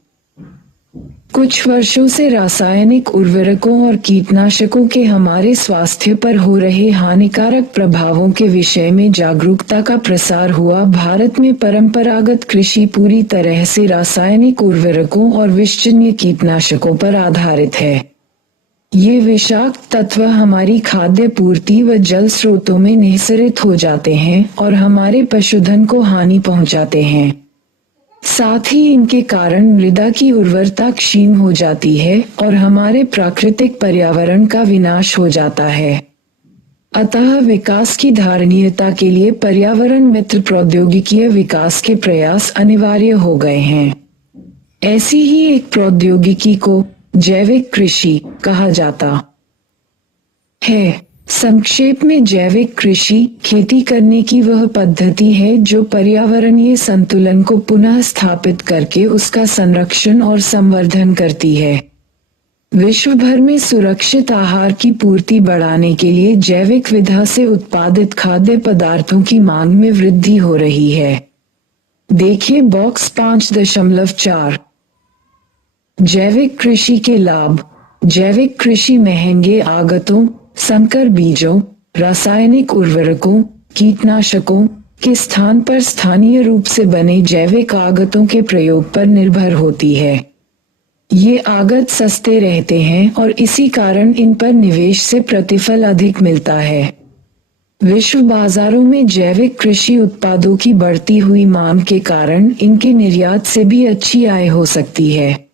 कुछ वर्षों से रासायनिक उर्वरकों और कीटनाशकों के हमारे स्वास्थ्य पर हो रहे हानिकारक प्रभावों के विषय में जागरूकता का प्रसार हुआ। भारत में परंपरागत कृषि पूरी तरह से रासायनिक उर्वरकों और विषजन्य कीटनाशकों पर आधारित है। ये विषाक्त तत्व हमारी खाद्य पूर्ति व जल स्रोतों में निःसरित हो जाते हैं और हमारे पशुधन को हानि पहुंचाते हैं। साथ ही इनके कारण मृदा की उर्वरता क्षीण हो जाती है और हमारे प्राकृतिक पर्यावरण का विनाश हो जाता है। अतः विकास की धारणीयता के लिए पर्यावरण मित्र प्रौद्योगिकीय विकास के प्रयास अनिवार्य हो गए हैं। ऐसी ही एक प्रौद्योगिकी को जैविक कृषि कहा जाता है। संक्षेप में जैविक कृषि खेती करने की वह पद्धति है जो पर्यावरणीय संतुलन को पुनः स्थापित करके उसका संरक्षण और संवर्धन करती है। विश्व भर में सुरक्षित आहार की पूर्ति बढ़ाने के लिए जैविक विधा से उत्पादित खाद्य पदार्थों की मांग में वृद्धि हो रही है। देखिए बॉक्स 5.4। जैविक कृषि के लाभ। जैविक कृषि महंगे आगतों, संकर बीजों, रासायनिक उर्वरकों, कीटनाशकों के स्थान पर स्थानीय रूप से बने जैविक आगतों के प्रयोग पर निर्भर होती है। ये आगत सस्ते रहते हैं और इसी कारण इन पर निवेश से प्रतिफल अधिक मिलता है। विश्व बाजारों में जैविक कृषि उत्पादों की बढ़ती हुई मांग के कारण इनके निर्यात से भी अच्छी आय हो सकती है।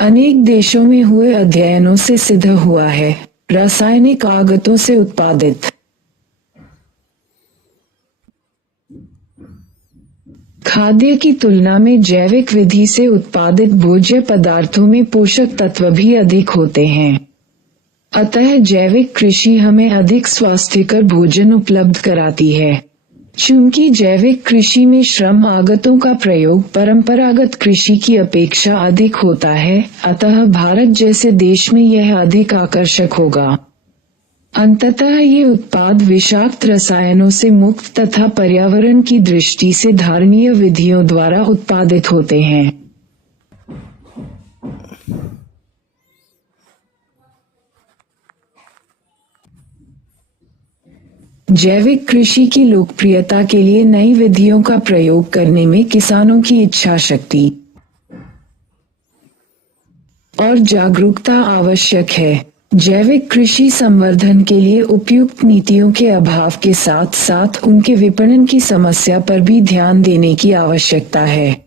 अनेक देशों में हुए अध्ययनों से सिद्ध हुआ है, रासायनिक आगतों से उत्पादित खाद्य की तुलना में जैविक विधि से उत्पादित भोज्य पदार्थों में पोषक तत्व भी अधिक होते हैं। अतः जैविक कृषि हमें अधिक स्वास्थ्यकर भोजन उपलब्ध कराती है। चूंकि जैविक कृषि में श्रम आगतों का प्रयोग परंपरागत कृषि की अपेक्षा अधिक होता है, अतः भारत जैसे देश में यह अधिक आकर्षक होगा। अंततः ये उत्पाद विषाक्त रसायनों से मुक्त तथा पर्यावरण की दृष्टि से धारणीय विधियों द्वारा उत्पादित होते हैं। जैविक कृषि की लोकप्रियता के लिए नई विधियों का प्रयोग करने में किसानों की इच्छा शक्ति और जागरूकता आवश्यक है। जैविक कृषि संवर्धन के लिए उपयुक्त नीतियों के अभाव के साथ साथ उनके विपणन की समस्या पर भी ध्यान देने की आवश्यकता है।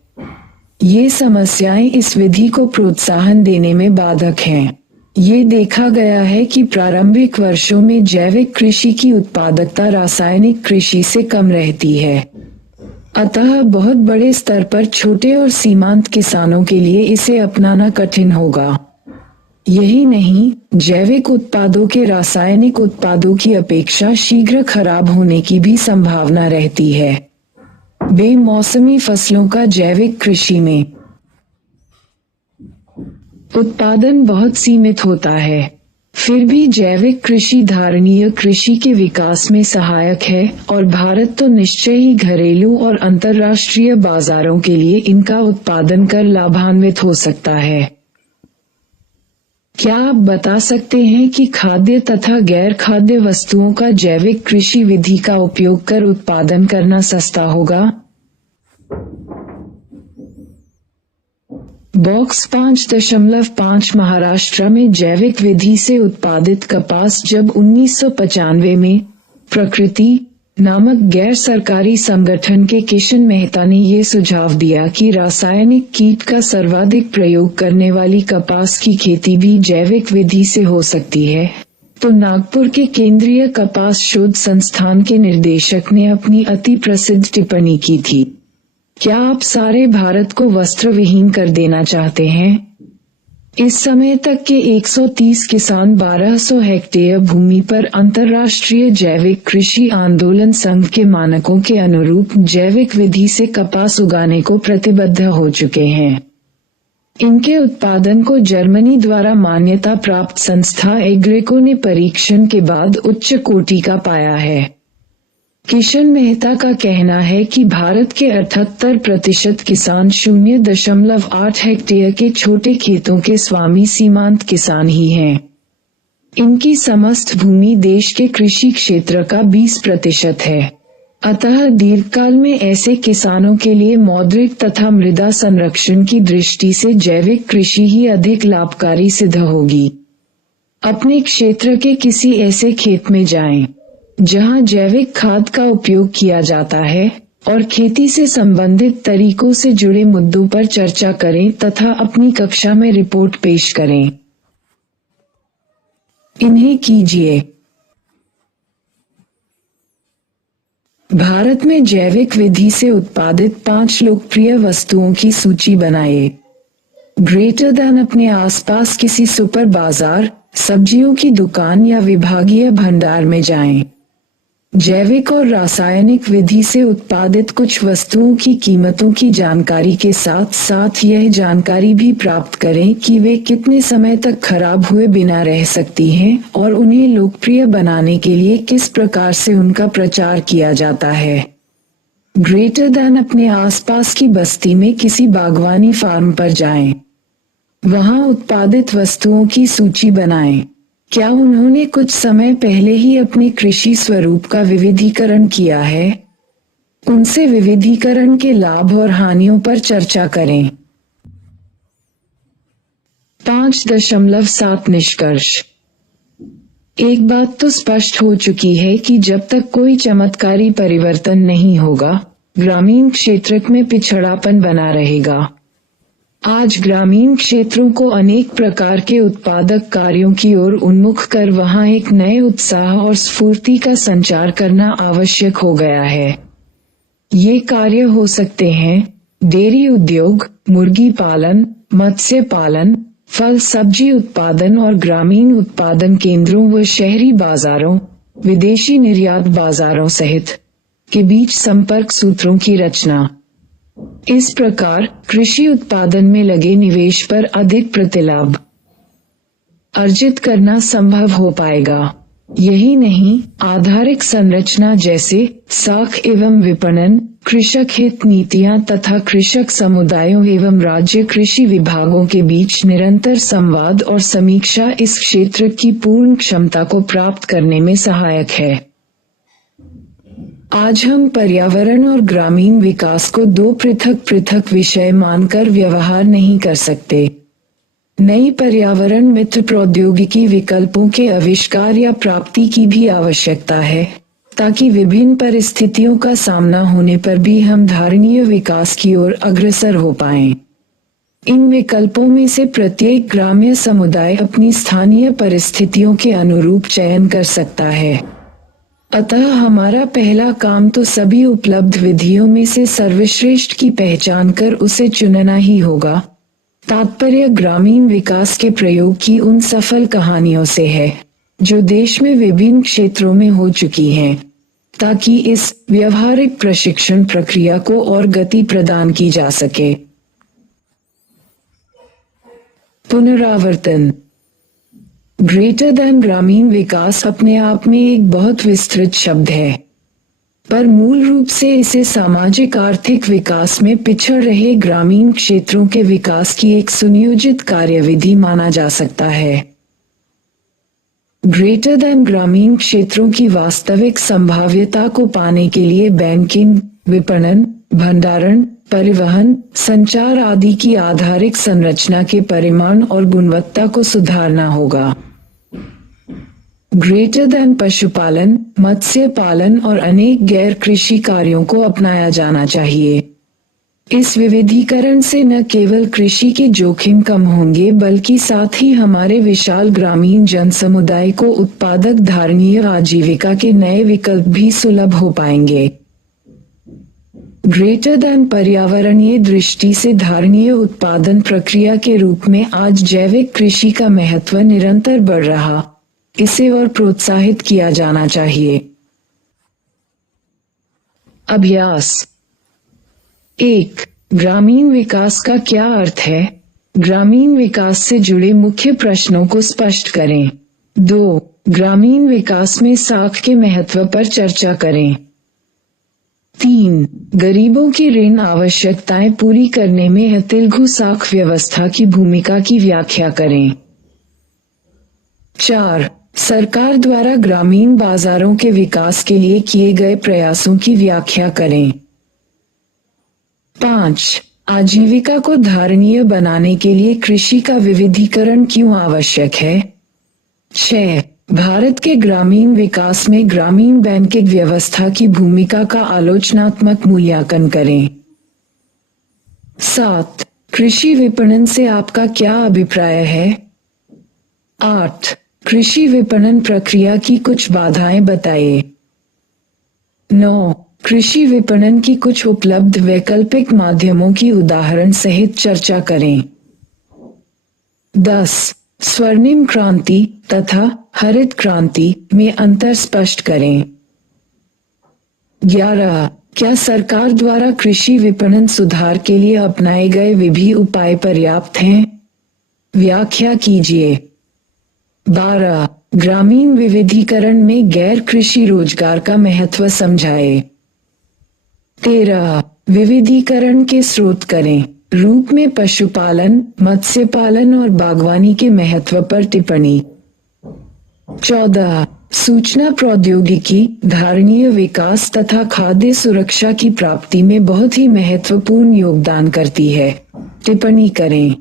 ये समस्याएं इस विधि को प्रोत्साहन देने में बाधक हैं। ये देखा गया है कि प्रारंभिक वर्षों में जैविक कृषि की उत्पादकता रासायनिक कृषि से कम रहती है। अतः बहुत बड़े स्तर पर छोटे और सीमांत किसानों के लिए इसे अपनाना कठिन होगा। यही नहीं, जैविक उत्पादों के रासायनिक उत्पादों की अपेक्षा शीघ्र खराब होने की भी संभावना रहती है। बेमौसमी फसलों का जैविक कृषि में उत्पादन बहुत सीमित होता है, फिर भी जैविक कृषि धारणीय कृषि के विकास में सहायक है और भारत तो निश्चय ही घरेलू और अंतर्राष्ट्रीय बाजारों के लिए इनका उत्पादन कर लाभान्वित हो सकता है। क्या आप बता सकते हैं कि खाद्य तथा गैर खाद्य वस्तुओं का जैविक कृषि विधि का उपयोग कर उत्पादन करना सस्ता होगा? बॉक्स 5.5 महाराष्ट्र में जैविक विधि से उत्पादित कपास जब 1995 में प्रकृति नामक गैर सरकारी संगठन के किशन मेहता ने ये सुझाव दिया कि रासायनिक कीट का सर्वाधिक प्रयोग करने वाली कपास की खेती भी जैविक विधि से हो सकती है, तो नागपुर के केंद्रीय कपास शोध संस्थान के निर्देशक ने अपनी अति प्रसिद्ध टिप्पणी की थी, क्या आप सारे भारत को वस्त्र विहीन कर देना चाहते हैं? इस समय तक के 130 किसान 1200 हेक्टेयर भूमि पर अंतर्राष्ट्रीय जैविक कृषि आंदोलन संघ के मानकों के अनुरूप जैविक विधि से कपास उगाने को प्रतिबद्ध हो चुके हैं। इनके उत्पादन को जर्मनी द्वारा मान्यता प्राप्त संस्था एग्रेको ने परीक्षण के बाद उच्च कोटि का पाया है। किशन मेहता का कहना है कि भारत के 78% किसान 0.8 हेक्टेयर के छोटे खेतों के स्वामी सीमांत किसान ही हैं। इनकी समस्त भूमि देश के कृषि क्षेत्र का 20% है। अतः दीर्घकाल में ऐसे किसानों के लिए मौद्रिक तथा मृदा संरक्षण की दृष्टि से जैविक कृषि ही अधिक लाभकारी सिद्ध होगी। अपने क्षेत्र के किसी ऐसे खेत में जाएं, जहां जैविक खाद का उपयोग किया जाता है और खेती से संबंधित तरीकों से जुड़े मुद्दों पर चर्चा करें तथा अपनी कक्षा में रिपोर्ट पेश करें। इन्हें कीजिए। भारत में जैविक विधि से उत्पादित 5 लोकप्रिय वस्तुओं की सूची बनाइए। ग्रेटर दैन अपने आसपास किसी सुपर बाजार, सब्जियों की दुकान या विभागीय भंडार में जाएं। जैविक और रासायनिक विधि से उत्पादित कुछ वस्तुओं की कीमतों की जानकारी के साथ साथ यह जानकारी भी प्राप्त करें कि वे कितने समय तक खराब हुए बिना रह सकती हैं और उन्हें लोकप्रिय बनाने के लिए किस प्रकार से उनका प्रचार किया जाता है। ग्रेटर दैन अपने आसपास की बस्ती में किसी बागवानी फार्म पर जाएं। वहां उत्पादित वस्तुओं की सूची बनाएं। क्या उन्होंने कुछ समय पहले ही अपने कृषि स्वरूप का विविधीकरण किया है? उनसे विविधीकरण के लाभ और हानियों पर चर्चा करें। 5.7 निष्कर्ष। एक बात तो स्पष्ट हो चुकी है कि जब तक कोई चमत्कारी परिवर्तन नहीं होगा, ग्रामीण क्षेत्र में पिछड़ापन बना रहेगा। आज ग्रामीण क्षेत्रों को अनेक प्रकार के उत्पादक कार्यों की ओर उन्मुख कर वहां एक नए उत्साह और स्फूर्ति का संचार करना आवश्यक हो गया है। ये कार्य हो सकते हैं डेयरी उद्योग, मुर्गी पालन, मत्स्य पालन, फल सब्जी उत्पादन और ग्रामीण उत्पादन केंद्रों व शहरी बाजारों, विदेशी निर्यात बाजारों सहित के बीच संपर्क सूत्रों की रचना। इस प्रकार कृषि उत्पादन में लगे निवेश पर अधिक प्रतिलाभ अर्जित करना संभव हो पाएगा। यही नहीं, आधारिक संरचना जैसे साख एवं विपणन, कृषक हित नीतियां तथा कृषक समुदायों एवं राज्य कृषि विभागों के बीच निरंतर संवाद और समीक्षा इस क्षेत्र की पूर्ण क्षमता को प्राप्त करने में सहायक है। आज हम पर्यावरण और ग्रामीण विकास को 2 पृथक विषय मानकर व्यवहार नहीं कर सकते। नई पर्यावरण मित्र प्रौद्योगिकी विकल्पों के आविष्कार या प्राप्ति की भी आवश्यकता है, ताकि विभिन्न परिस्थितियों का सामना होने पर भी हम धारणीय विकास की ओर अग्रसर हो पाएं। इन विकल्पों में से प्रत्येक ग्राम्य समुदाय अपनी स्थानीय परिस्थितियों के अनुरूप चयन कर सकता है। अतः हमारा पहला काम तो सभी उपलब्ध विधियों में से सर्वश्रेष्ठ की पहचान कर उसे चुनना ही होगा। तात्पर्य ग्रामीण विकास के प्रयोग की उन सफल कहानियों से है जो देश में विभिन्न क्षेत्रों में हो चुकी हैं, ताकि इस व्यवहारिक प्रशिक्षण प्रक्रिया को और गति प्रदान की जा सके। पुनरावर्तन। ग्रेटर दैन ग्रामीण विकास अपने आप में एक बहुत विस्तृत शब्द है, पर मूल रूप से इसे सामाजिक आर्थिक विकास में पिछड़ रहे ग्रामीण क्षेत्रों के विकास की एक सुनियोजित कार्यविधि माना जा सकता है। ग्रेटर दैन ग्रामीण क्षेत्रों की वास्तविक संभाव्यता को पाने के लिए बैंकिंग, विपणन, भंडारण, परिवहन, संचार आदि की आधारिक संरचना के परिमाण और गुणवत्ता को सुधारना होगा। ग्रेटर दैन पशुपालन, मत्स्य पालन और अनेक गैर कृषि कार्यों को अपनाया जाना चाहिए। इस विविधीकरण से न केवल कृषि के जोखिम कम होंगे बल्कि साथ ही हमारे विशाल ग्रामीण जनसमुदाय को उत्पादक धारणीय आजीविका के नए विकल्प भी सुलभ हो पाएंगे। ग्रेटर दैन पर्यावरणीय दृष्टि से धारणीय उत्पादन प्रक्रिया के रूप में आज जैविक कृषि का महत्व निरंतर बढ़ रहा, इसे और प्रोत्साहित किया जाना चाहिए। अभ्यास 1. ग्रामीण विकास का क्या अर्थ है? ग्रामीण विकास से जुड़े मुख्य प्रश्नों को स्पष्ट करें। 2. ग्रामीण विकास में साख के महत्व पर चर्चा करें। 3. गरीबों की ऋण आवश्यकताएं पूरी करने में तेलुगु साख व्यवस्था की भूमिका की व्याख्या करें। 4. सरकार द्वारा ग्रामीण बाजारों के विकास के लिए किए गए प्रयासों की व्याख्या करें। 5. आजीविका को धारणीय बनाने के लिए कृषि का विविधीकरण क्यों आवश्यक है? 6. भारत के ग्रामीण विकास में ग्रामीण बैंकिंग व्यवस्था की भूमिका का आलोचनात्मक मूल्यांकन करें। 7. कृषि विपणन से आपका क्या अभिप्राय है? 8. कृषि विपणन प्रक्रिया की कुछ बाधाएं बताइए। 9. कृषि विपणन की कुछ उपलब्ध वैकल्पिक माध्यमों की उदाहरण सहित चर्चा करें। 10. स्वर्णिम क्रांति तथा हरित क्रांति में अंतर स्पष्ट करें। 11. क्या सरकार द्वारा कृषि विपणन सुधार के लिए अपनाए गए विभिन्न उपाय पर्याप्त हैं? व्याख्या कीजिए। 12. ग्रामीण विविधीकरण में गैर कृषि रोजगार का महत्व समझाएं। 13. विविधीकरण के स्रोत करें रूप में पशुपालन, मत्स्य पालन और बागवानी के महत्व पर टिप्पणी। 14. सूचना प्रौद्योगिकी, धारणीय विकास तथा खाद्य सुरक्षा की प्राप्ति में बहुत ही महत्वपूर्ण योगदान करती है, टिप्पणी करें।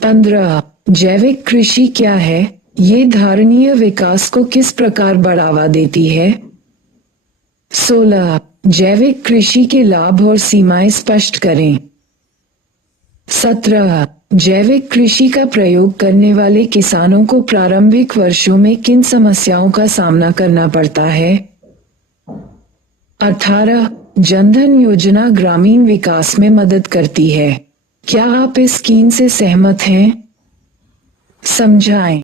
15. जैविक कृषि क्या है? ये धारणीय विकास को किस प्रकार बढ़ावा देती है? 16. जैविक कृषि के लाभ और सीमाएं स्पष्ट करें। 17. जैविक कृषि का प्रयोग करने वाले किसानों को प्रारंभिक वर्षों में किन समस्याओं का सामना करना पड़ता है? 18. जनधन योजना ग्रामीण विकास में मदद करती है, क्या आप इस स्कीम से सहमत हैं? समझाएं।